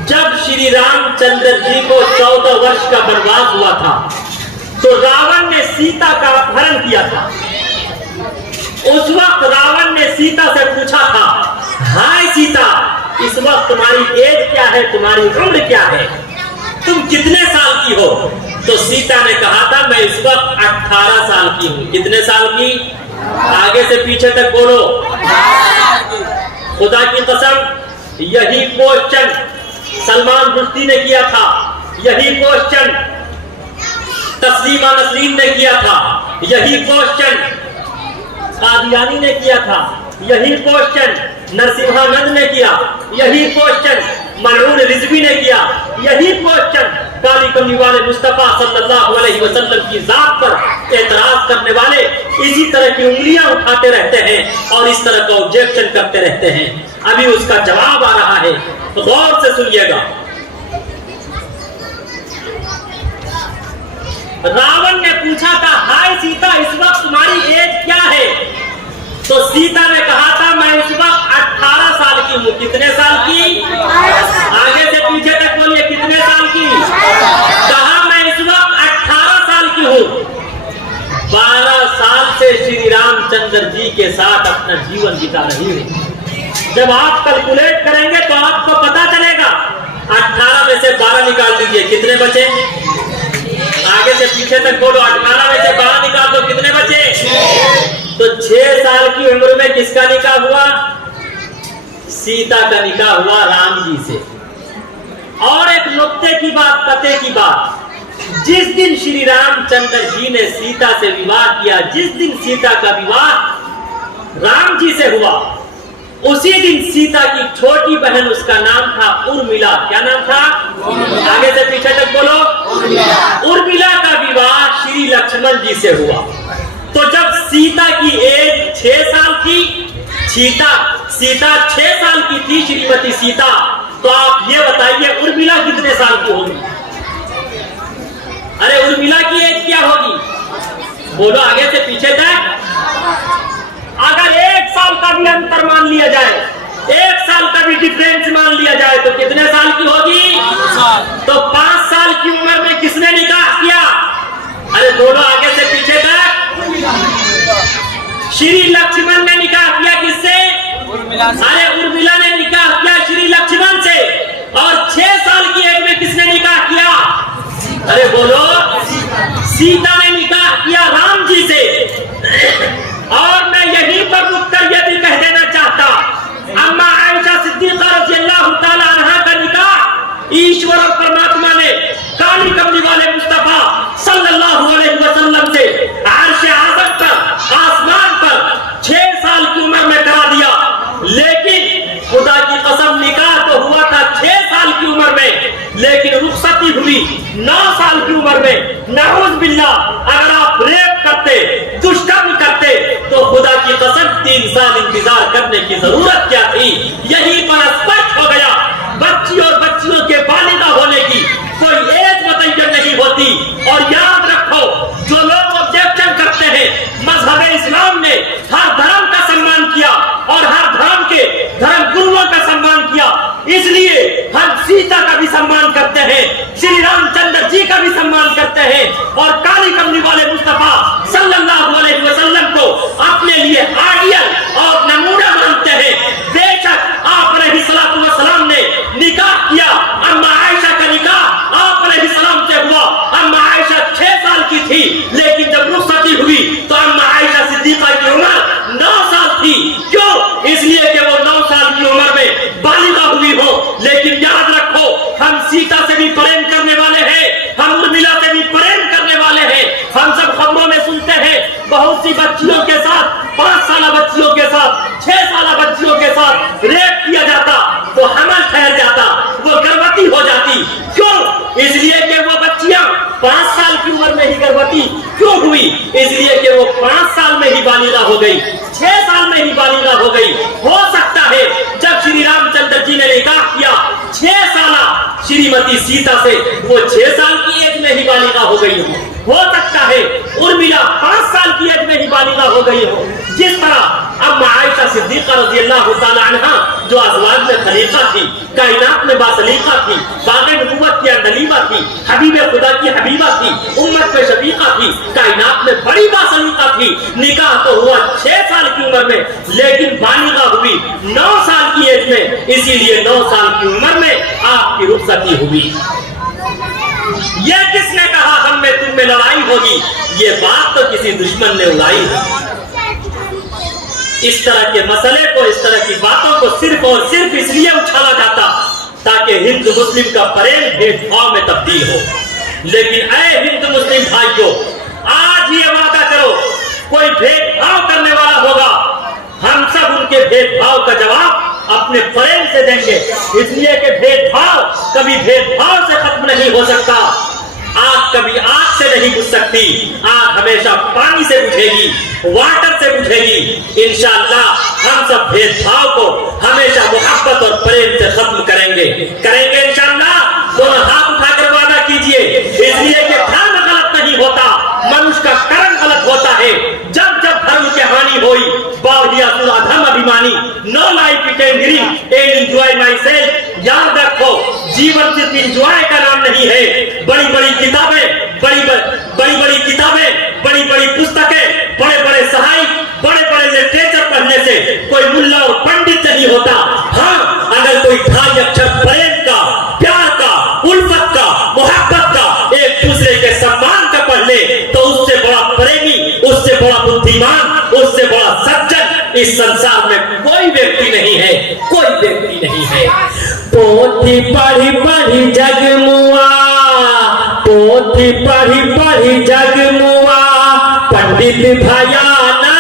जब श्री रामचंद्र जी को 14 वर्ष का वनवास हुआ था तो रावण ने सीता का अपहरण किया था। उस वक्त रावण ने सीता से पूछा था, हाय सीता, इस वक्त तुम्हारी एज क्या है, तुम्हारी उम्र क्या है, तुम कितने साल की हो? तो सीता ने कहा था मैं इस वक्त 18 साल की हूँ। कितने साल की? आगे से पीछे तक बोलो। खुदा की कसम यही क्वेश्चन सलमान रुश्दी ने किया था, यही क्वेश्चन तस्लीमा नसरीन ने किया था, यही क्वेश्चन कादियानी ने किया था, यही क्वेश्चन नरसिम्हानंद ने किया, यही क्वेश्चन मलऊन रिजवी ने किया, यही क्वेश्चन काली कमली वाले मुस्तफा सल्लल्लाहु अलैहि वसल्लम की जात पर एतराज करने वाले इसी तरह की उंगलियां उठाते रहते हैं और इस तरह का ऑब्जेक्शन करते रहते हैं। अभी उसका जवाब आ रहा है, तो गौर से सुनिएगा। रावण ने पूछा था हाय सीता इस वक्त तुम्हारी एज क्या है? तो सीता ने कहा था मैं इस वक्त 18 साल की हूँ। कितने साल की? आगे से पीछे तक बोलिए, कितने साल की? कहा मैं इस वक्त 18 साल की हूँ। 12 साल से श्री रामचंद्र जी के साथ अपना जीवन बिता रही हूँ। जब आप कैलकुलेट करेंगे तो आपको पता चलेगा। 18 में से 12 निकाल दीजिए, कितने बचे? आगे से पीछे तक बोलो, 18 में से 12 निकाल दो, कितने बचे? तो 6 साल की उम्र में किसका निकाह हुआ? सीता का निकाह हुआ राम जी से। और एक नुक्ते की बात, पते की बात, जिस दिन श्री रामचंद्र जी ने सीता से विवाह किया, जिस दिन सीता का विवाह राम जी से हुआ, उसी दिन सीता की छोटी बहन, उसका नाम था उर्मिला। क्या नाम था? आगे से पीछे तक बोलो। उर्मिला का विवाह श्री लक्ष्मण जी से हुआ। तो जब सीता की एज 6 साल की, सीता 6 साल की थी, श्रीमती सीता, तो आप ये बताइए उर्मिला कितने साल की होगी? अरे उर्मिला की एज क्या होगी? बोलो आगे से पीछे तक। अगर 1 साल का भी अंतर मान लिया जाए, 1 साल का भी डिफरेंस मान लिया जाए, तो कितने साल की होगी? तो 5 साल की उम्र में किसने निकाह किया? अरे बोलो आगे से पीछे तक। श्री लक्ष्मण ने निकाह किया किससे? अरे उर्मिला ने निकाह किया श्री लक्ष्मण से। और 6 साल की एज में किसने निकाह किया? अरे बोलो, सीता ने निकाह किया राम जी से। और मैं यहीं पर रुककर यह भी कह देना चाहता, अम्मा आयशा सिद्दीका रज़ियल्लाहु ताला अन्हा का निकाह ईश्वर और परमात्मा ने काली कमली वाले मुस्तफा सल्लल्लाहु अलैहि वसल्लम से अर्श आज़म पर, आसमान पर 6 साल की उम्र में करा दिया। लेकिन खुदा की कसम निकाह तो हुआ था 6 साल की उम्र में, लेकिन रुखसती हुई 9 साल की उम्र में। नऊज़ बिल्लाह, अगर आप रेप करते, दुष्कर्म करते, तो खुदा की कसम 3 साल इंतजार करने की जरूरत क्या थी? यही पर स्पष्ट हो गया बच्ची और बच्चियों के बालिगा होने की कोई एज मुतय्यन नहीं होती। और याद रखो, जो लोग ऑब्जेक्शन करते हैं, मजहब इस्लाम ने हर धर्म का सम्मान किया और हर धर्म के धर्म गुरुओं का सम्मान किया, इसलिए हम सीता का भी सम्मान करते हैं, श्री रामचंद्र जी का भी सम्मान करते हैं और काली कमली वाले मुस्तफा सल्लल्लाहु अलैहि वसल्लम को अपने लिए आइडियल और नमूना मानते हैं। बेशक आप अलैहिस्सलातु वस्सलाम ने निकाह किया, अम्मा आयशा का निकाह आप अलैहिस्सलाम से हुआ। अम्मा आयशा 6 साल की थी, लेकिन जब रुखसती हुई तो अम्मा आयशा सिद्दीका की उम्र 9 साल थी। क्यों? इसलिए कि वो 9 साल की उम्र में बालिगा हुई हो। लेकिन याद रखो, हम सीता से भी प्रेम करने वाले हैं, हम उर्मिला से भी प्रेम करने वाले हैं। हम सब खबरों में सुनते हैं बहुत सी बच्चियों के साथ, 5 साल बच्चियों के साथ, 6 साल बच्चियों के साथ रेप किया जाता, तो हमल ठहर जाता, वो गर्भवती हो जाती। क्यों? इसलिए कि वो बच्चियां 5 साल की उम्र में ही गर्भवती क्यों हुई? इसलिए कि वो 5 साल में ही बालिगा हो गई, 6 साल में ही बालिगा हो गई। हो सकता है जब श्री रामचंद्र जी ने निकाह किया 6 साल श्रीमती सीता से, वो 6 साल की एज में ही बालिगा हो गई हो सकता है उर्मिला 5 साल की एज में ही बालिगा हो गई हो। जिस तरह अम्मा आयशा सिद्दीका रज़ियल्लाहु ताला अन्हा, जो अज़वाज में खलीफा थी, कायनात में बासलीका थी, बाग़े नबुव्वत की अंदली हबीबा थी, हबीब खुदा की हबीबा थी, उम्मत में शफीका थी, कायनात में बड़ी बासलीका थी। निकाह तो हुआ 6 साल की उम्र में, लेकिन बालिगा हुई 9 साल की एज में, इसीलिए 9 साल की उम्र में आपकी रुखसती हुई। यह किसने कहा हम में तुम में लड़ाई होगी? ये बात तो किसी दुश्मन ने उड़ाई। इस तरह के मसले को, इस तरह की बातों को सिर्फ और सिर्फ इसलिए उछाला जाता ताकि हिंदू मुस्लिम का प्रेम भेदभाव में तब्दील हो। लेकिन ऐ हिंदू मुस्लिम भाइयों, आज ये वादा करो, कोई भेदभाव करने वाला होगा, हम सब उनके भेदभाव का जवाब अपने प्रेम से देंगे। इसलिए कि भेदभाव कभी भेदभाव से खत्म नहीं हो सकता। आग कभी आग से नहीं बुझ सकती, आग हमेशा पानी से बुझेगी, वाटर से बुझेगी। इंशाअल्लाह हम सब भेदभाव को हमेशा मोहब्बत और प्रेम से खत्म करेंगे इंशाअल्लाह। दोनों हाथ उठाकर वादा कीजिए, इसलिए कि धर्म गलत नहीं होता, मनुष्य का कर्म गलत होता है। जब जब धर्म की हानि हुई, बावरिया धर्म अभिमानी, no life it and green and enjoy myself. याद रखो, जीवन सिर्फ इंजॉय का नाम नहीं है। बड़ी बड़ी किताबें, बड़ी किताबें, बड़ी बड़ी पुस्तकें, बड़े बड़े सहायक, बड़े बड़े लिटरेचर पढ़ने से कोई मुल्ला और पंडित नहीं होता। हाँ, अगर कोई 2 अक्षर प्रेम का, प्यार का, उल्फत का, मोहब्बत का, एक दूसरे के सम्मान का पढ़ ले, तो उससे बड़ा प्रेमी, उससे बड़ा बुद्धिमान, उससे बड़ा सज्जन इस संसार में कोई व्यक्ति नहीं है, कोई व्यक्ति नहीं है। पोथी पढ़ी पढ़ी जगमुआ, पोथी पढ़ी पढ़ी जगमुआ, पंडित भया ना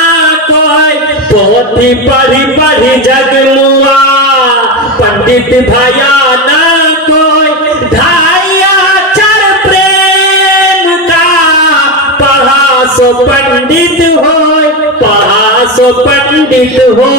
कोई। पोथी पढ़ी पढ़ी जगमुआ, पंडित भया ना कोई। 2 अक्षर प्रेम का, पढ़ा सो पंडित होय, पढ़ा सो पंडित होय।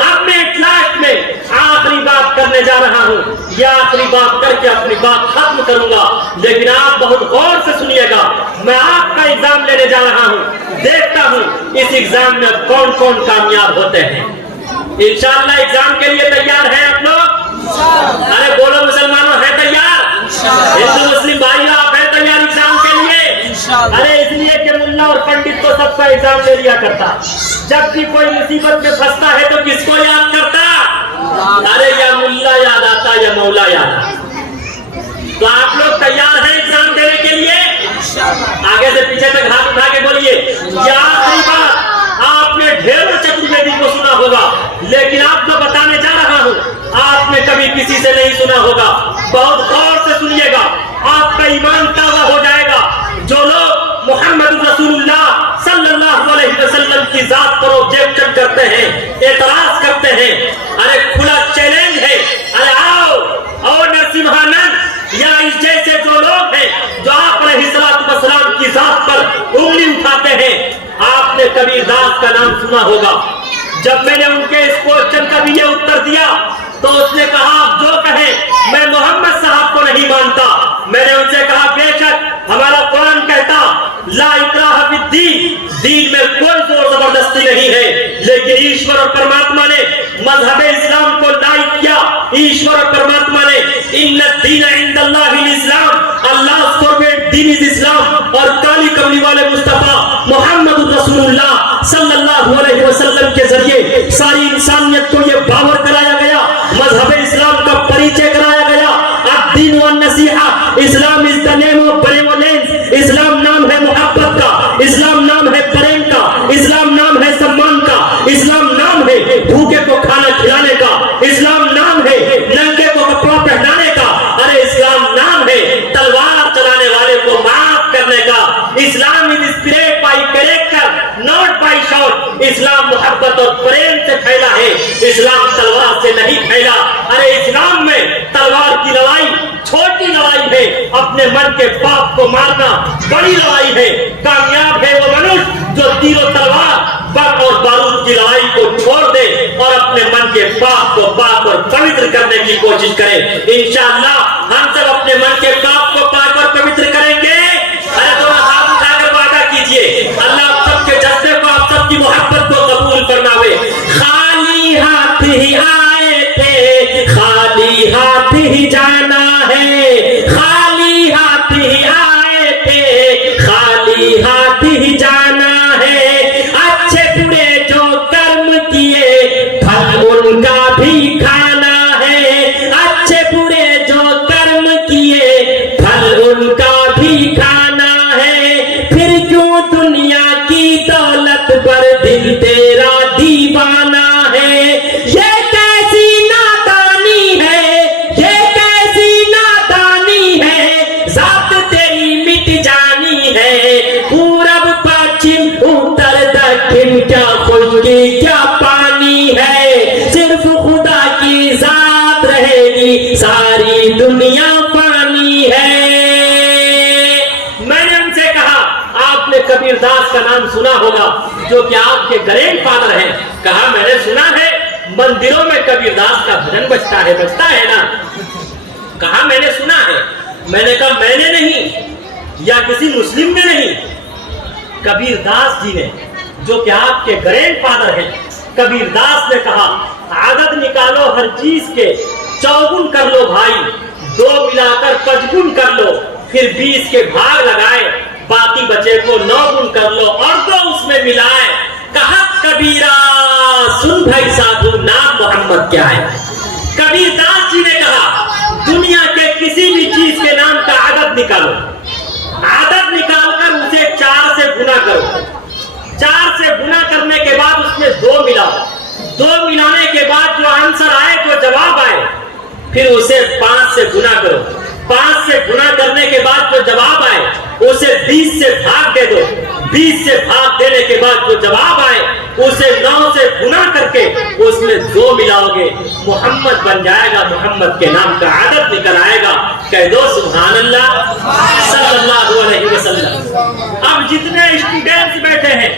अब मैं लास्ट में आखिरी बात करने जा रहा हूं, यह आखिरी बात करके अपनी बात खत्म करूंगा, लेकिन आप बहुत गौर से सुनिएगा। मैं आपका एग्जाम लेने जा रहा हूं, देखता हूं इस एग्जाम में कौन कौन कामयाब होते हैं। इंशाअल्लाह एग्जाम के लिए तैयार हैं आप लोग? अरे बोलो मुसलमानों, है तैयार? हिंदू मुस्लिम भाइयों, आप हैं तैयार एग्जाम के लिए? अरे इसलिए कि मुल्ला और पंडित तो सबका एग्जाम ले लिया करता, जब भी कोई मुसीबत में फंसता है तो किसको याद करता? अरे या मुल्ला याद आता या मौला याद आता। तो आप लोग तैयार हैं एग्जाम देने के लिए? आगे से पीछे तक हाथ उठा के बोलिए। यह आखिरी बात, आपने ढेरों चतुर्वेदी को सुना होगा, लेकिन आपको बताने जा रहा हूं, आपने कभी किसी से नहीं सुना होगा। बहुत गौर से सुनिएगा, आपका ईमान ताजा हो जाएगा। जो लोग मोहम्मद रसूलुल्लाह सल्लल्लाहु अलैहि वसल्लम की जात पर ऑब्जेक्शन करते हैं, एतराज करते हैं, अरे खुला चैलेंज है, अरे आओ नरसिम्हानंद या इस जैसे जो लोग हैं जो आप अलैहिस्सलाम की जात पर उंगली उठाते हैं, आपने कबीर दास का नाम सुना होगा। जब मैंने उनके इस क्वेश्चन का भी ये उत्तर दिया तो उसने कहा आप जो कहें, मैं मोहम्मद साहब को नहीं मानता। मैंने उनसे कहा बेशक हमारा कुरान कहता ला इकराह फिद्दीन, दीन में कोई जोर जबरदस्ती नहीं है, लेकिन ईश्वर और परमात्मा ने मजहब इस्लाम को लाइक किया। ईश्वर और परमात्मा ने इन्ना दीन इंदल्लाहिल इस्लाम, अल्लाह फेवरेट दीन इज इस्लाम, और काली कमली वाले मुस्तफा मोहम्मद रसूलुल्लाह सल्लल्लाहु अलैहि वसल्लम के जरिए सारी इंसानियत को यह बावर कराया गया, मजहब इस्लाम का परिचय कराया गया। अद-दीन व नसीहा, Islam is the name of benevolence. Islam नाम है मोहब्बत का, इस्लाम नाम है प्रेम का, इस्लाम नाम है सम्मान का, इस्लाम नाम है भूखे को खाना खिलाने का, इस्लाम नाम है नंगे को कपड़ा पहनाने का, अरे इस्लाम नाम है तलवार चलाने वाले को माफ करने का। Islam is spirit by character not by shot. Islam मोहब्बत और प्रेम से फैला है, इस्लाम तलवार से नहीं फैला। अरे इस्लाम में तलवार की लड़ाई छोटी लड़ाई है, अपने मन के पाप को मारना बड़ी लड़ाई है। कामयाब है वो मनुष्य जो तीरों तलवार, बम और बारूद की लड़ाई को छोड़ दे और अपने मन के पाप को पाक और पवित्र करने की कोशिश करे। इंशाअल्लाह हम सब अपने मन के पाप को पाक और पवित्र करेंगे। अरे तो हाथ उठाकर वादा कीजिए, अल्लाह आप सबके जज्बे को, आप सबकी मोहब्बत को कबूल फरमावे। खाली हाथ ही आए थे, खाली हाथ ही जाना कबीरदास का नाम सुना होगा, जो कि आपके ग्रैंड फादर हैं। कहा मैंने सुना है मंदिरों में कबीरदास का भजन बजता है ना? कहा मैंने सुना है। मैंने कहा मैंने नहीं, या किसी मुस्लिम ने नहीं, कबीरदास जी ने, जो कि आपके ग्रैंड फादर हैं। कबीरदास ने कहा आदत निकालो हर चीज के, चौगुन कर लो भाई, 2 मिलाकर 5 गुण कर लो, फिर 20 के भाग लगाए, बाकी बचे को 9 गुण कर लो और 2 उसमें मिलाए। कहा कबीरा सुन भाई साधु, नाम मोहम्मद क्या है? कबीरदास जी ने कहा दुनिया के किसी भी चीज के नाम का आदत निकालो, आदत निकालकर उसे 4 से गुना करो, 4 से गुना करने के बाद उसमें 2 मिलाओ, 2 मिलाने के बाद जो आंसर आए, जो जवाब आए, फिर उसे 5 से गुना करो, 5 से गुना करने के बाद जो जवाब आए उसे 20 से भाग दे दो, 20 से भाग देने के बाद जो जवाब आए उसे 9 से गुना करके उसमें 2 मिलाओगे, मोहम्मद बन जाएगा, मोहम्मद के नाम का आदत निकल आएगा। कह दो सुभान अल्लाह सल्लल्लाहु अलैहि वसल्लम। अब जितने स्टूडेंट्स बैठे हैं,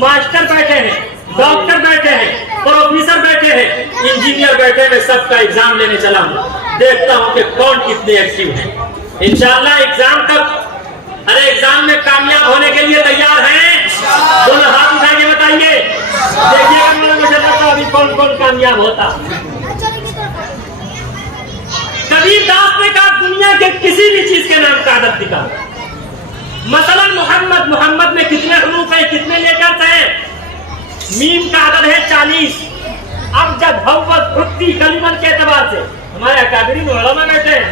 मास्टर बैठे हैं, डॉक्टर बैठे हैं, प्रोफेसर बैठे हैं, इंजीनियर बैठे हैं, सबका एग्जाम लेने चला हूं, देखता हूं कि कौन कितने एक्टिव हैं। इंशाअल्लाह एग्जाम कब? अरे एग्जाम में कामयाब होने के लिए तैयार हैं? दोनों हाथ उठा के बताइए, देखिएगा मुझे लगता अभी कौन कौन कामयाब होता। कबीरदास ने कहा दुनिया के किसी भी चीज के नाम का आदत निकालो। मसलन मोहम्मद, मोहम्मद में कितने हरूफ है, कितने लेटर हैं? मीम का आदत है 40। अब जब हव्वत कलिमन के एतबार से हमारे अकादमी उलमा बैठे हैं,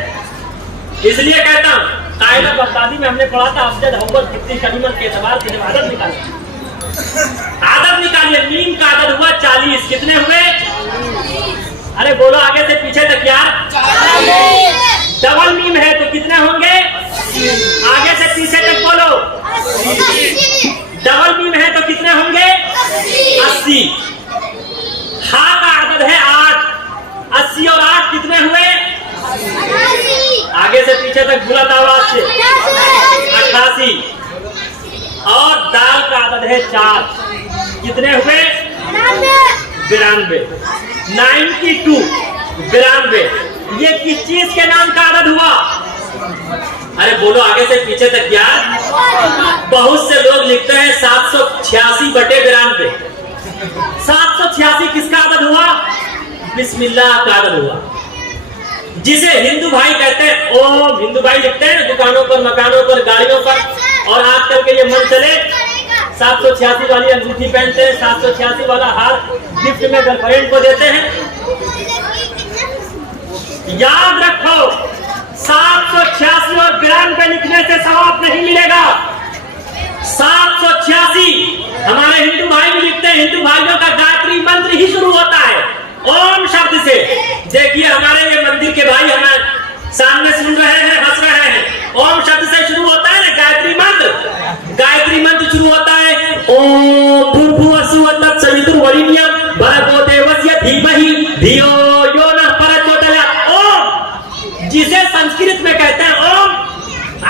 इसलिए कहता हूं कायदा बगदादी में हमने पढ़ा था अफजद हव्वत कलिमन के एतबार से जब आदत निकालिए, मीम का आदत हुआ 40। कितने हुए? अरे बोलो आगे से पीछे तक यार। 40। डबल मीम है तो कितने होंगे? आगे से पीछे तक बोलो। 80। डबल मीम है तो कितने होंगे? 80। हा का आदत है 8। 80 और 8 कितने हुए? 88। आगे से पीछे तक बुलंद आवाज से 88। और दाल का आदत है 4। कितने हुए? 92। 92। 92। ये किस चीज के नाम का आदत हुआ? अरे बोलो आगे से पीछे तक यार। बहुत से लोग लिखते हैं 786/92। 786 किसका आदत हुआ? बिस्मिल्लाह का आदत हुआ, जिसे हिंदू भाई कहते हैं। ओम हिंदू भाई लिखते हैं दुकानों पर, मकानों पर, गाड़ियों पर, और आजकल के ये मन चले 786 वाली अंगूठी पहनते हैं, 786 वाला हार गिफ्ट में गर्लफ्रेंड को देते हैं। याद रखो 786 और 92 लिखने से सवाब नहीं मिलेगा। 786 हमारे हिंदू भाई भी लिखते हैं। हिंदू भाइयों का गायत्री मंत्र ही शुरू होता है ओम शब्द से। देखिए हमारे ये मंदिर के भाई हमारे सामने सुन रहे हैं, हंस रहे हैं। ओम शब्द से शुरू होता है ना गायत्री मंत्र। गायत्री मंत्र शुरू होता है ओम भूर्भुवस्सुः तत्सवितुर्वरेण्यं भर्गो देवस्य धीमहि धियो यो नः प्रचोदयात्। ओम जिसे संस्कृत में कहते हैं ओम,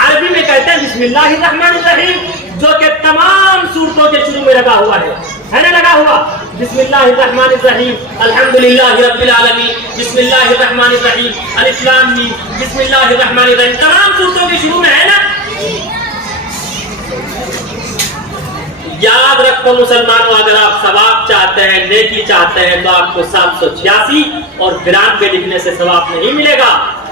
अरबी में कहते हैं बिस्मिल्लाहिर्रहमानिर्रहीम, जो कि तमाम सूरतों के शुरू में लगा हुआ है ना, लगा हुआ। बिस्मिल्लाहिर्रहमानिर्रहीम, अल्हम्दुलिल्लाहि रब्बिल आलमीन, बिस्मिल्लाहिर्रहमानिर्रहीम, अलिफ लाम मीम, बिस्मिल्लाहिर्रहमानिर्रहीम, तमाम सूरतों के शुरू में है ना। याद रखो मुसलमानों, अगर आप सवाब चाहते हैं, नेकी चाहते हैं, तो आपको 786 और 92 लिखने से सवाब नहीं मिलेगा।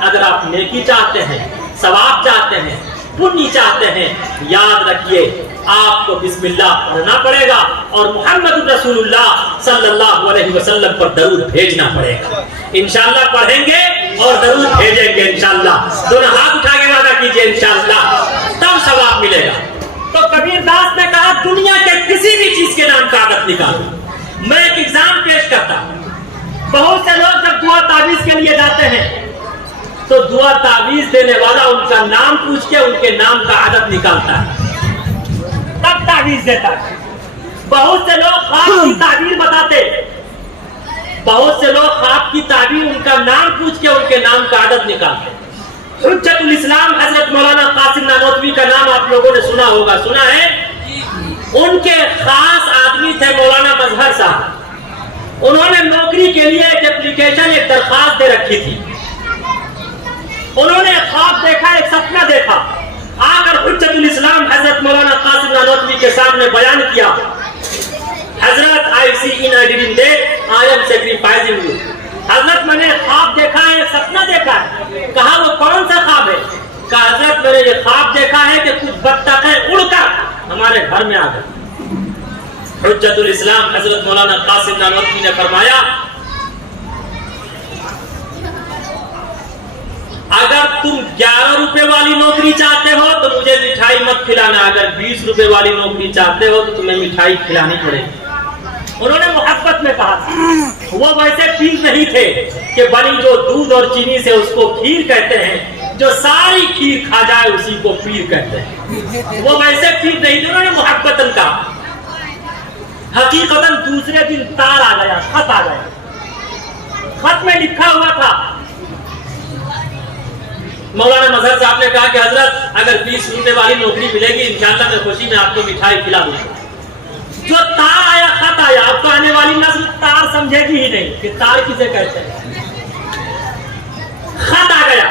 अगर आप नेकी चाहते हैं, सवाब चाहते हैं, पुण्य चाहते हैं, याद रखिए आपको बिस्मिल्लाह पढ़ना पड़ेगा और मोहम्मद रसूलुल्लाह सल्लल्लाहु अलैहि वसल्लम पर दरूद भेजना पड़ेगा। इंशाअल्लाह पढ़ेंगे और दरूद भेजेंगे इंशाअल्लाह। दोनों हाथ उठा के वादा कीजिए इंशाअल्लाह, तब सवाब मिलेगा। तो कबीरदास ने कहा दुनिया के किसी भी चीज के नाम का आदत निकालो। मैं एक एग्जाम पेश करता हूं। बहुत से लोग जब दुआ तावीज के लिए जाते हैं तो दुआ तावीज देने वाला उनका नाम पूछ के उनके नाम का आदत निकालता है, तब तावीज देता है। बहुत से लोग ख्वाब की ताबीर बताते, बहुत से लोग ख्वाब की ताबीर उनका नाम पूछ के उनके नाम का आदत निकालते। हुज्जतुल इस्लाम हजरत मौलाना कासिम नानोतवी का नाम आप लोगों ने सुना होगा, सुना है? उनके खास आदमी थे मौलाना मजहर साहब। उन्होंने नौकरी के लिए एक एप्लीकेशन, एक दरखास्त दे रखी थी। उन्होंने ख्वाब देखा, एक सपना देखा, आकर हुज्जतुल इस्लाम हजरत मौलाना कासिम नानोतवी के सामने बयान किया, हजरत I see in I didn't date, I am sacrificing you. हजरत मैंने ख्वाब देखा है, सपना देखा है। कहा वो कौन सा ख्वाब है? कहा हजरत मैंने ये ख्वाब देखा है कि कुछ बत्तखें उड़कर हमारे घर में आ गए। हुज्जतुल इस्लाम हजरत मौलाना कासिम नानोतवी ने फरमाया, अगर तुम 11 रुपए वाली नौकरी चाहते हो तो मुझे मिठाई मत खिलाना, अगर 20 रुपए वाली नौकरी चाहते हो तो तुम्हें मिठाई खिलानी पड़ेगी। उन्होंने मोहब्बत में कहा था। वो वैसे पीर नहीं थे कि बनी जो दूध और चीनी से उसको खीर कहते हैं, जो सारी खीर खा जाए उसी को पीर कहते हैं। वो वैसे पीर नहीं थे, उन्होंने मोहब्बतन कहा। हकीकतन दूसरे दिन तार आ गया, खत आ गया। खत में लिखा हुआ था, मौलाना मजहर साहब ने कहा कि हजरत अगर 20 रुपए वाली नौकरी मिलेगी इंशाअल्लाह मैं खुशी में आपको मिठाई खिला दूंगा। जो तार आया, खत आया, अब तो आने वाली नस्ल तार समझेगी ही नहीं कि तार किसे कहते हैं। खत आ गया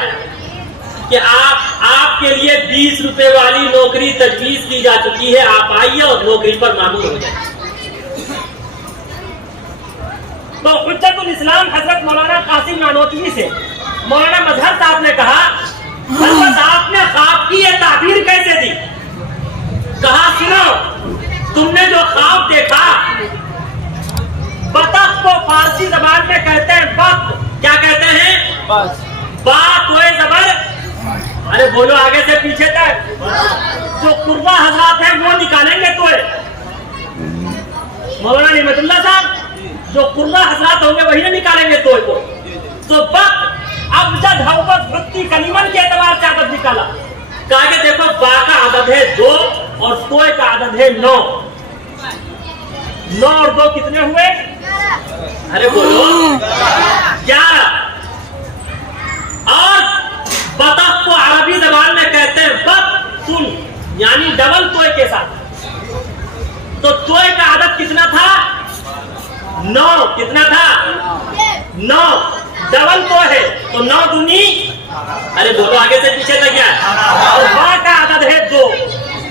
कि आपके लिए 20 रुपए वाली नौकरी तजवीज की जा चुकी है, आप आइए और नौकरी पर मामूल हो जाए। तो हुज्जतुल इस्लाम हजरत मौलाना कासिम नानोतवी से मौलाना मजहर साहब ने कहा, हजरत आपने ख्वाब की ये ताबीर कैसे दी? कहा सुनो, तुमने जो ख्वाब देखा, बतख को फारसी जबान में कहते हैं बक। क्या कहते हैं? बात हुए जबर। अरे बोलो आगे से पीछे तक। जो कुर्बा हजरात है वो निकालेंगे तो मौलाना निमतुल्लाह साहब, जो कुर्बा हजरात होंगे वही ना निकालेंगे तो बक अब जब हवत वृत्ति कलीमन के एतबार से आदत निकाला। कहा कि देखो बा का आदत है 2 और तोय का आदत है 9। 9 और 2 कितने हुए? अरे बोलो 11। और बतख को अरबी जबान में कहते हैं बक सुन, यानी डबल तोय के साथ। तो तोय का आदत कितना था? 9। कितना था? 9। डबल तो है तो 9 दूनी, अरे बोलो आगे से पीछे तक क्या? और बा का आदत है 2,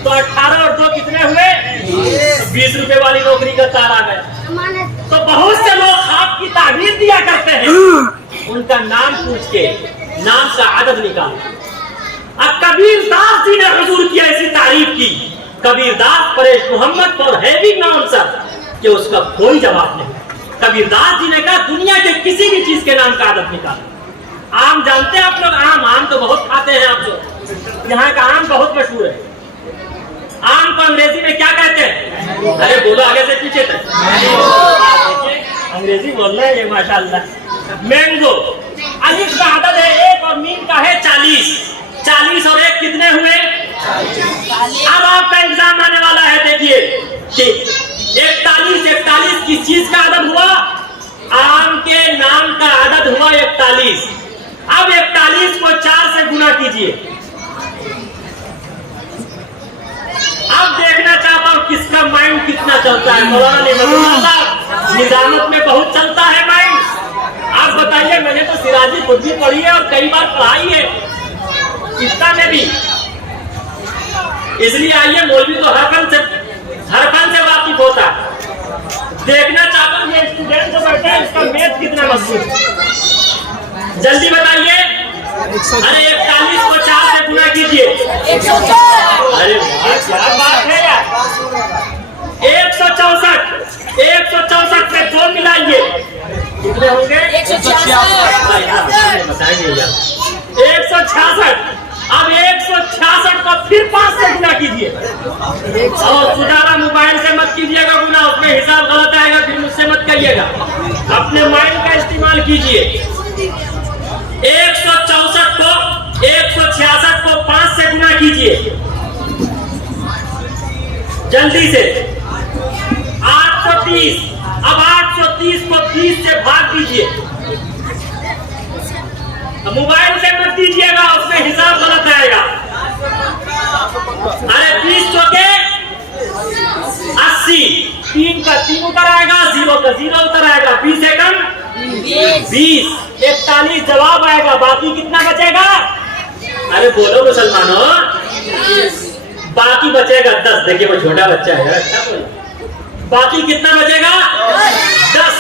तो 18 और 2 कितने हुए? 20 रुपए वाली नौकरी का तार आ गया। तो बहुत से लोग ख्वाब की ताबीर दिया करते हैं, उनका नाम पूछ के नाम का आदत निकाल। अब कबीर दास जी ने हुजूर की ऐसी तारीफ की, Kabir Das praised Muhammad for having no answer, कि उसका कोई जवाब नहीं। कबीर दास जी ने कहा दुनिया के किसी भी चीज के नाम का आदत निकाल। आम जानते हैं आप लोग? आम तो बहुत खाते हैं आप लोग। यहाँ का आम बहुत मशहूर है। आम को अंग्रेजी में क्या कहते हैं? अरे बोलो आगे से पीछे तक। अंग्रेजी बोल रहे हैं ये माशाल्लाह। मैंगो। अलिफ का आदत है 1 और मीम का है 40। 40 और 1 कितने हुए? अब आपका एग्जाम आने वाला है, देखिए 41 किस चीज का आदत हुआ? आम के नाम का आदत हुआ 41। अब 41 को 4 से गुना कीजिए। अब देखना चाहता हूं किसका माइंड कितना चलता है। मौलाना निजामत में बहुत चलता है माइंड। आप बताइए, मैंने तो सिराजी खुद भी पढ़ी है और कई बार पढ़ाई है, इसका में भी। इसलिए आइए, मौलवी तो हर फन से वाकिफ होता है। देखना चाहता हूँ ये स्टूडेंट जो बैठे हैं इसका मैथ कितना मजबूत। जल्दी बताइए। अरे 41 को 4 से गुना कीजिए। 104। अरे क्या बात है यार। 164। 164 में 2 मिलाइए, कितने होंगे? 166। बताइए यार। 166। अब 166 को फिर 5 से गुना कीजिए। और सुधारा मोबाइल से मत कीजिएगा गुना, उसमें हिसाब गलत आएगा, फिर मुझसे मत करिएगा। अपने माइंड का इस्तेमाल कीजिए। 164 को 166 को 5 से गुना कीजिए जल्दी से। 830। अब 830 को 30 से भाग दीजिए। मोबाइल से मत दीजिएगा, उसमें हिसाब गलत आएगा। अरे 20 चौके का 3 उतर आएगा, 0 का 0 उतर आएगा, 20 से कम 20, 41 जवाब आएगा, बाकी कितना बचेगा? अरे बोलो मुसलमानों, बाकी बचेगा 10। देखिए वो छोटा बच्चा है, अच्छा बोलो। बाकी कितना बचेगा? 10।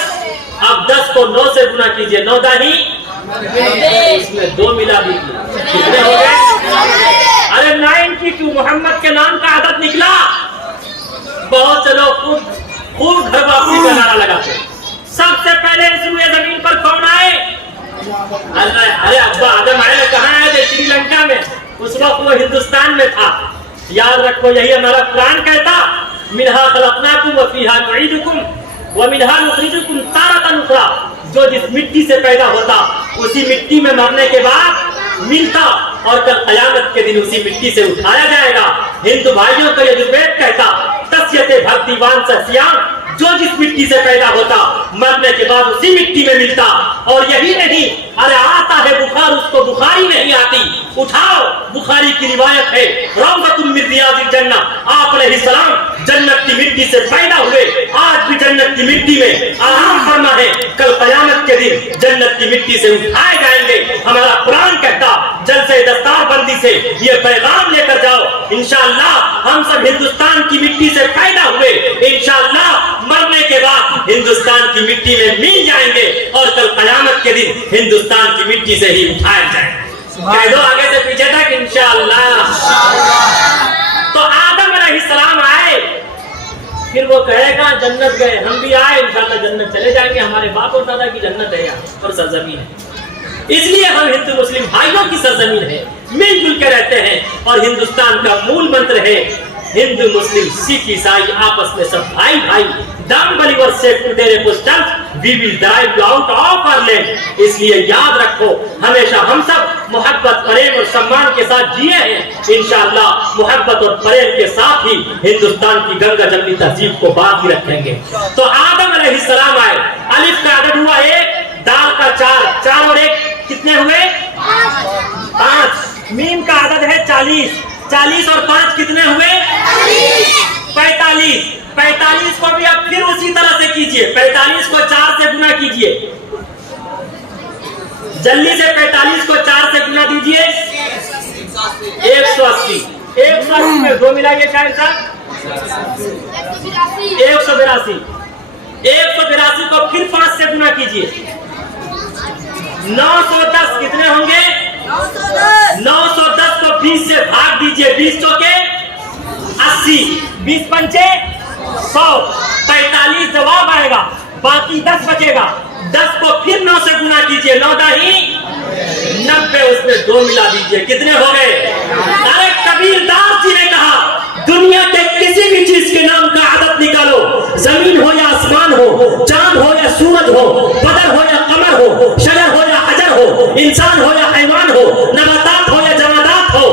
अब 10 को 9 से गुना कीजिए, 9 दाही, इसमें 2 मिला दीजिए, कितने हो गए? अरे 92 मोहम्मद के नाम का आदत निकला। बहुत से लोग खूब घर वापसी का नारा लगाते। सबसे पहले इस रुए जमीन पर कौन आए? अरे अब्बा आदम आए। कहाँ आए थे? श्रीलंका में। उस वक्त वो हिंदुस्तान में था। याद रखो, यही हमारा कुरान कहता, मिन्हा खलकनाकुम व फीहा नुईदुकुम व मिन्हा नुखरिजुकुम तारतन उखरा। जो जिस मिट्टी से पैदा होता उसी मिट्टी में मरने के बाद मिलता और कल कयामत के दिन उसी मिट्टी से उठाया जाएगा। हिंदू भाइयों को यजुर्वेद कहता, तस्यते भक्तिवान सस्याम, जो जिस मिट्टी से पैदा होता मरने के बाद उसी मिट्टी में मिलता। और यही नहीं, अरे आता है बुखार, उसको बुखारी नहीं आती। उठाओ, बुखारी की रिवायत है, रौज़तुम मिन रियाज़िल जन्नह, आप अलैहिस्सलाम जन्नत की मिट्टी से पैदा हुए। आज भी जन्नत की मिट्टी में आराम फरमा है, कल कयामत के दिन जन्नत की मिट्टी से उठाए जाएंगे। हमारा कुरान कहता, जलसे दस्तारबंदी से ये पैगाम लेकर जाओ, इंशाअल्लाह हम सब हिंदुस्तान की मिट्टी से पैदा हुए, इंशाअल्लाह मरने के बाद हिंदुस्तान की मिट्टी में मिल जाएंगे और कल कयामत के दिन हिंदुस्तान की मिट्टी से ही उठाए जाएंगे। कह दो आगे से पीछे तक इंशाअल्लाह। तो आदम अलैहिस्सलाम आए, फिर वो कहेगा जन्नत गए, हम भी आए, इंशाअल्लाह जन्नत चले जाएंगे। हमारे बाप और दादा की जन्नत है यहाँ और सरजमीन है, इसलिए हम हिंदू मुस्लिम भाइयों की सरजमीन है, मिलजुल के रहते हैं। और हिंदुस्तान का मूल मंत्र है, हिंदू मुस्लिम सिख ईसाई आपस में सब भाई भाई। Don't believe or safe to their posters, we will drive you out of our land. इसलिए याद रखो, हमेशा हम सब मोहब्बत, प्रेम और सम्मान के साथ जिए हैं। इंशाअल्लाह मोहब्बत और प्रेम के साथ ही हिंदुस्तान की गंगा जमनी तहजीब को बाकी रखेंगे। तो आदम अलैहिस्सलाम आए, अलिफ का अदद हुआ 1, दाल का 4, 4 और 1 कितने हुए? 5। मीम का अदद है 40, 40 और 5 कितने हुए? 45। 45 को भी आप फिर उसी तरह से कीजिए, 45 को 4 से गुना कीजिए, जल्दी से 45 को 4 से गुना दीजिए, 180। 180 में 2 मिलाइए शायद साहब, 182। 182 को फिर 5 से गुना कीजिए, 910 कितने होंगे? 910 को 20 से भाग दीजिए, 20 चौके 80, 20 पंचे 100, 45 जवाब आएगा, बाकी 10 बचेगा। 10 को फिर 9 से गुना कीजिए, 9 दाही 90, उसमें 2 मिला दीजिए, कितने हो गए? अरे कबीरदास जी ने कहा, दुनिया के किसी भी चीज के नाम का आदत निकालो, जमीन हो या आसमान हो, चांद हो या सूरज हो, बदर हो या कमर हो, शजर हो या हजर हो, इंसान हो या हैवान हो, नबातात हो या जमादात हो,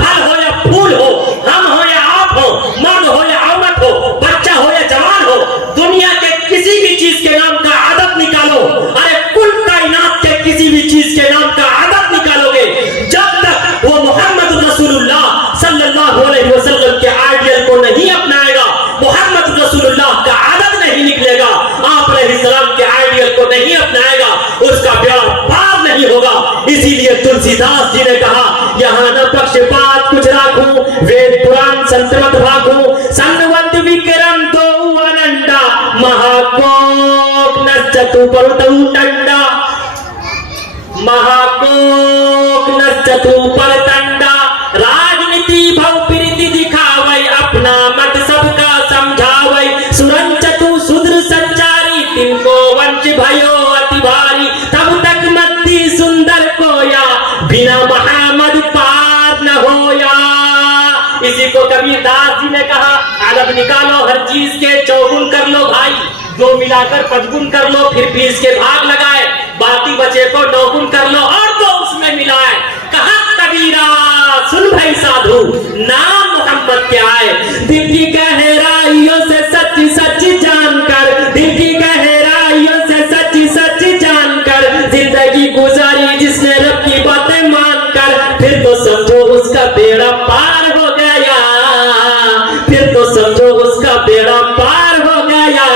फल हो या फूल हो, हम हो या आप हो, मर्द हो या औरत हो, बच्चा हो या जवान हो, दुनिया के किसी भी चीज के नाम का आदत निकालो। अरे कुल कायनात के किसी भी चीज के नाम का आदत निकालोगे, जब तक वो मोहम्मद रसूलुल्लाह सल्लल्लाहु अलैहि वसल्लम के आइडियल को नहीं अपनाएगा, मोहम्मद रसूलुल्लाह का आदत नहीं निकलेगा, आप अलैहिस्सलाम के आइडियल को नहीं अपनाएगा, उसका बेड़ा पार नहीं होगा। इसीलिए तुलसीदास जी ने कहा, यहाँ न पक्षपात कुछ राखूं, वेद पुराण संतमत भाखूं, सन्वत विक्रम तो अनंडा, महाकोक नश्चतु परतु टंडा, महाकोक नश्चतु परतंडा, राजनीति भव प्रीति दिखावै, अपना मत सबका समझावै, सुरंचतु सुद्र संचारी, तिनको वंश भयो अति भारी, तब तक मत्ती सुंदर कोया, बिना मोहम्मद पार न होया। इसी को कबीरदास जी ने कहा, आदत निकालो, हर चीज के चौगुन कर लो भाई, 2 मिलाकर 5 गुण कर लो, फिर 20 के भाग लगाए, बाकी बचे को 9 गुण कर लो और 2 उसमें मिलाए। कहा कबीरा सुन भाई साधु, नाम मोहम्मद के आए, दिल की गहराइयों से सच सच जानकर, दिल की गहराइयों से सच सच जानकर, जिंदगी गुजारी जिसने रब की बातें मानकर, फिर तो समझो उसका बेड़ा पार हो गया, फिर तो समझो उसका बेड़ा पार हो गया।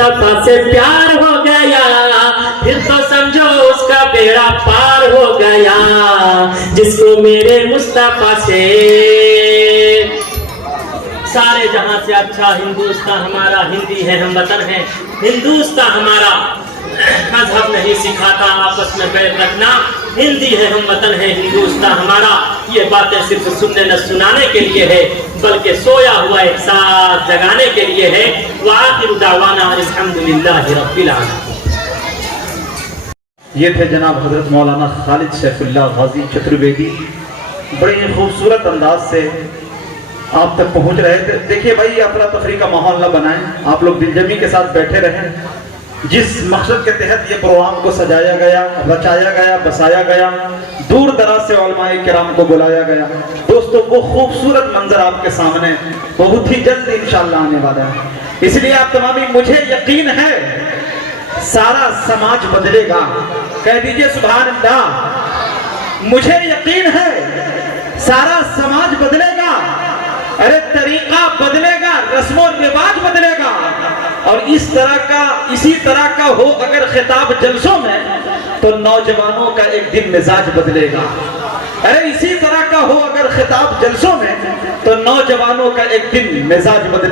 मुस्तफा से प्यार हो गया, फिर तो समझो उसका बेड़ा पार हो गया। जिसको मेरे मुस्तफा से सारे जहां से अच्छा हिंदुस्तान हमारा, हिंदी है हम वतन है, हिंदुस्तान हमारा मजहब नहीं सिखाता आपस में बैर रखना, हिंदी है हम वतन है, हिंदुस्तान हमारा। ये बातें सिर्फ सुनने न सुनाने के लिए है, बल्कि सोया हुआ एक साथ जगाने के लिए है। वाखिर दावाना अल्हम्दुलिल्लाहि रब्बिल आलमीन। ये थे जनाब हजरत मौलाना खालिद सैफुल्लाह गाजी चतुर्वेदी, बड़े ही खूबसूरत अंदाज से आप तक पहुंच रहे थे। देखिए भाई, अफरा तफरी का माहौल न बनाएं, आप लोग दिलजमी के साथ बैठे रहें। जिस मकसद के तहत ये प्रोग्राम को सजाया गया, रचाया गया, बसाया गया, दूर दराज से उलमाए किराम को बुलाया गया, दोस्तों वो खूबसूरत मंजर आपके सामने बहुत ही जल्द इंशाअल्लाह आने वाला है। इसलिए आप तमामी, मुझे यकीन है सारा समाज बदलेगा। कह दीजिए सुभान अल्लाह। मुझे यकीन है सारा समाज बदलेगा, अरे तरीका बदलेगा, रस्मो रिवाज बदलेगा। और इसी तरह का हो अगर खिताब जलसों में, तो नौजवानों का एक दिन मिजाज बदलेगा। अरे इसी तरह का हो अगर खिताब जलसों में, तो नौजवानों का एक दिन मिजाज बदलेगा।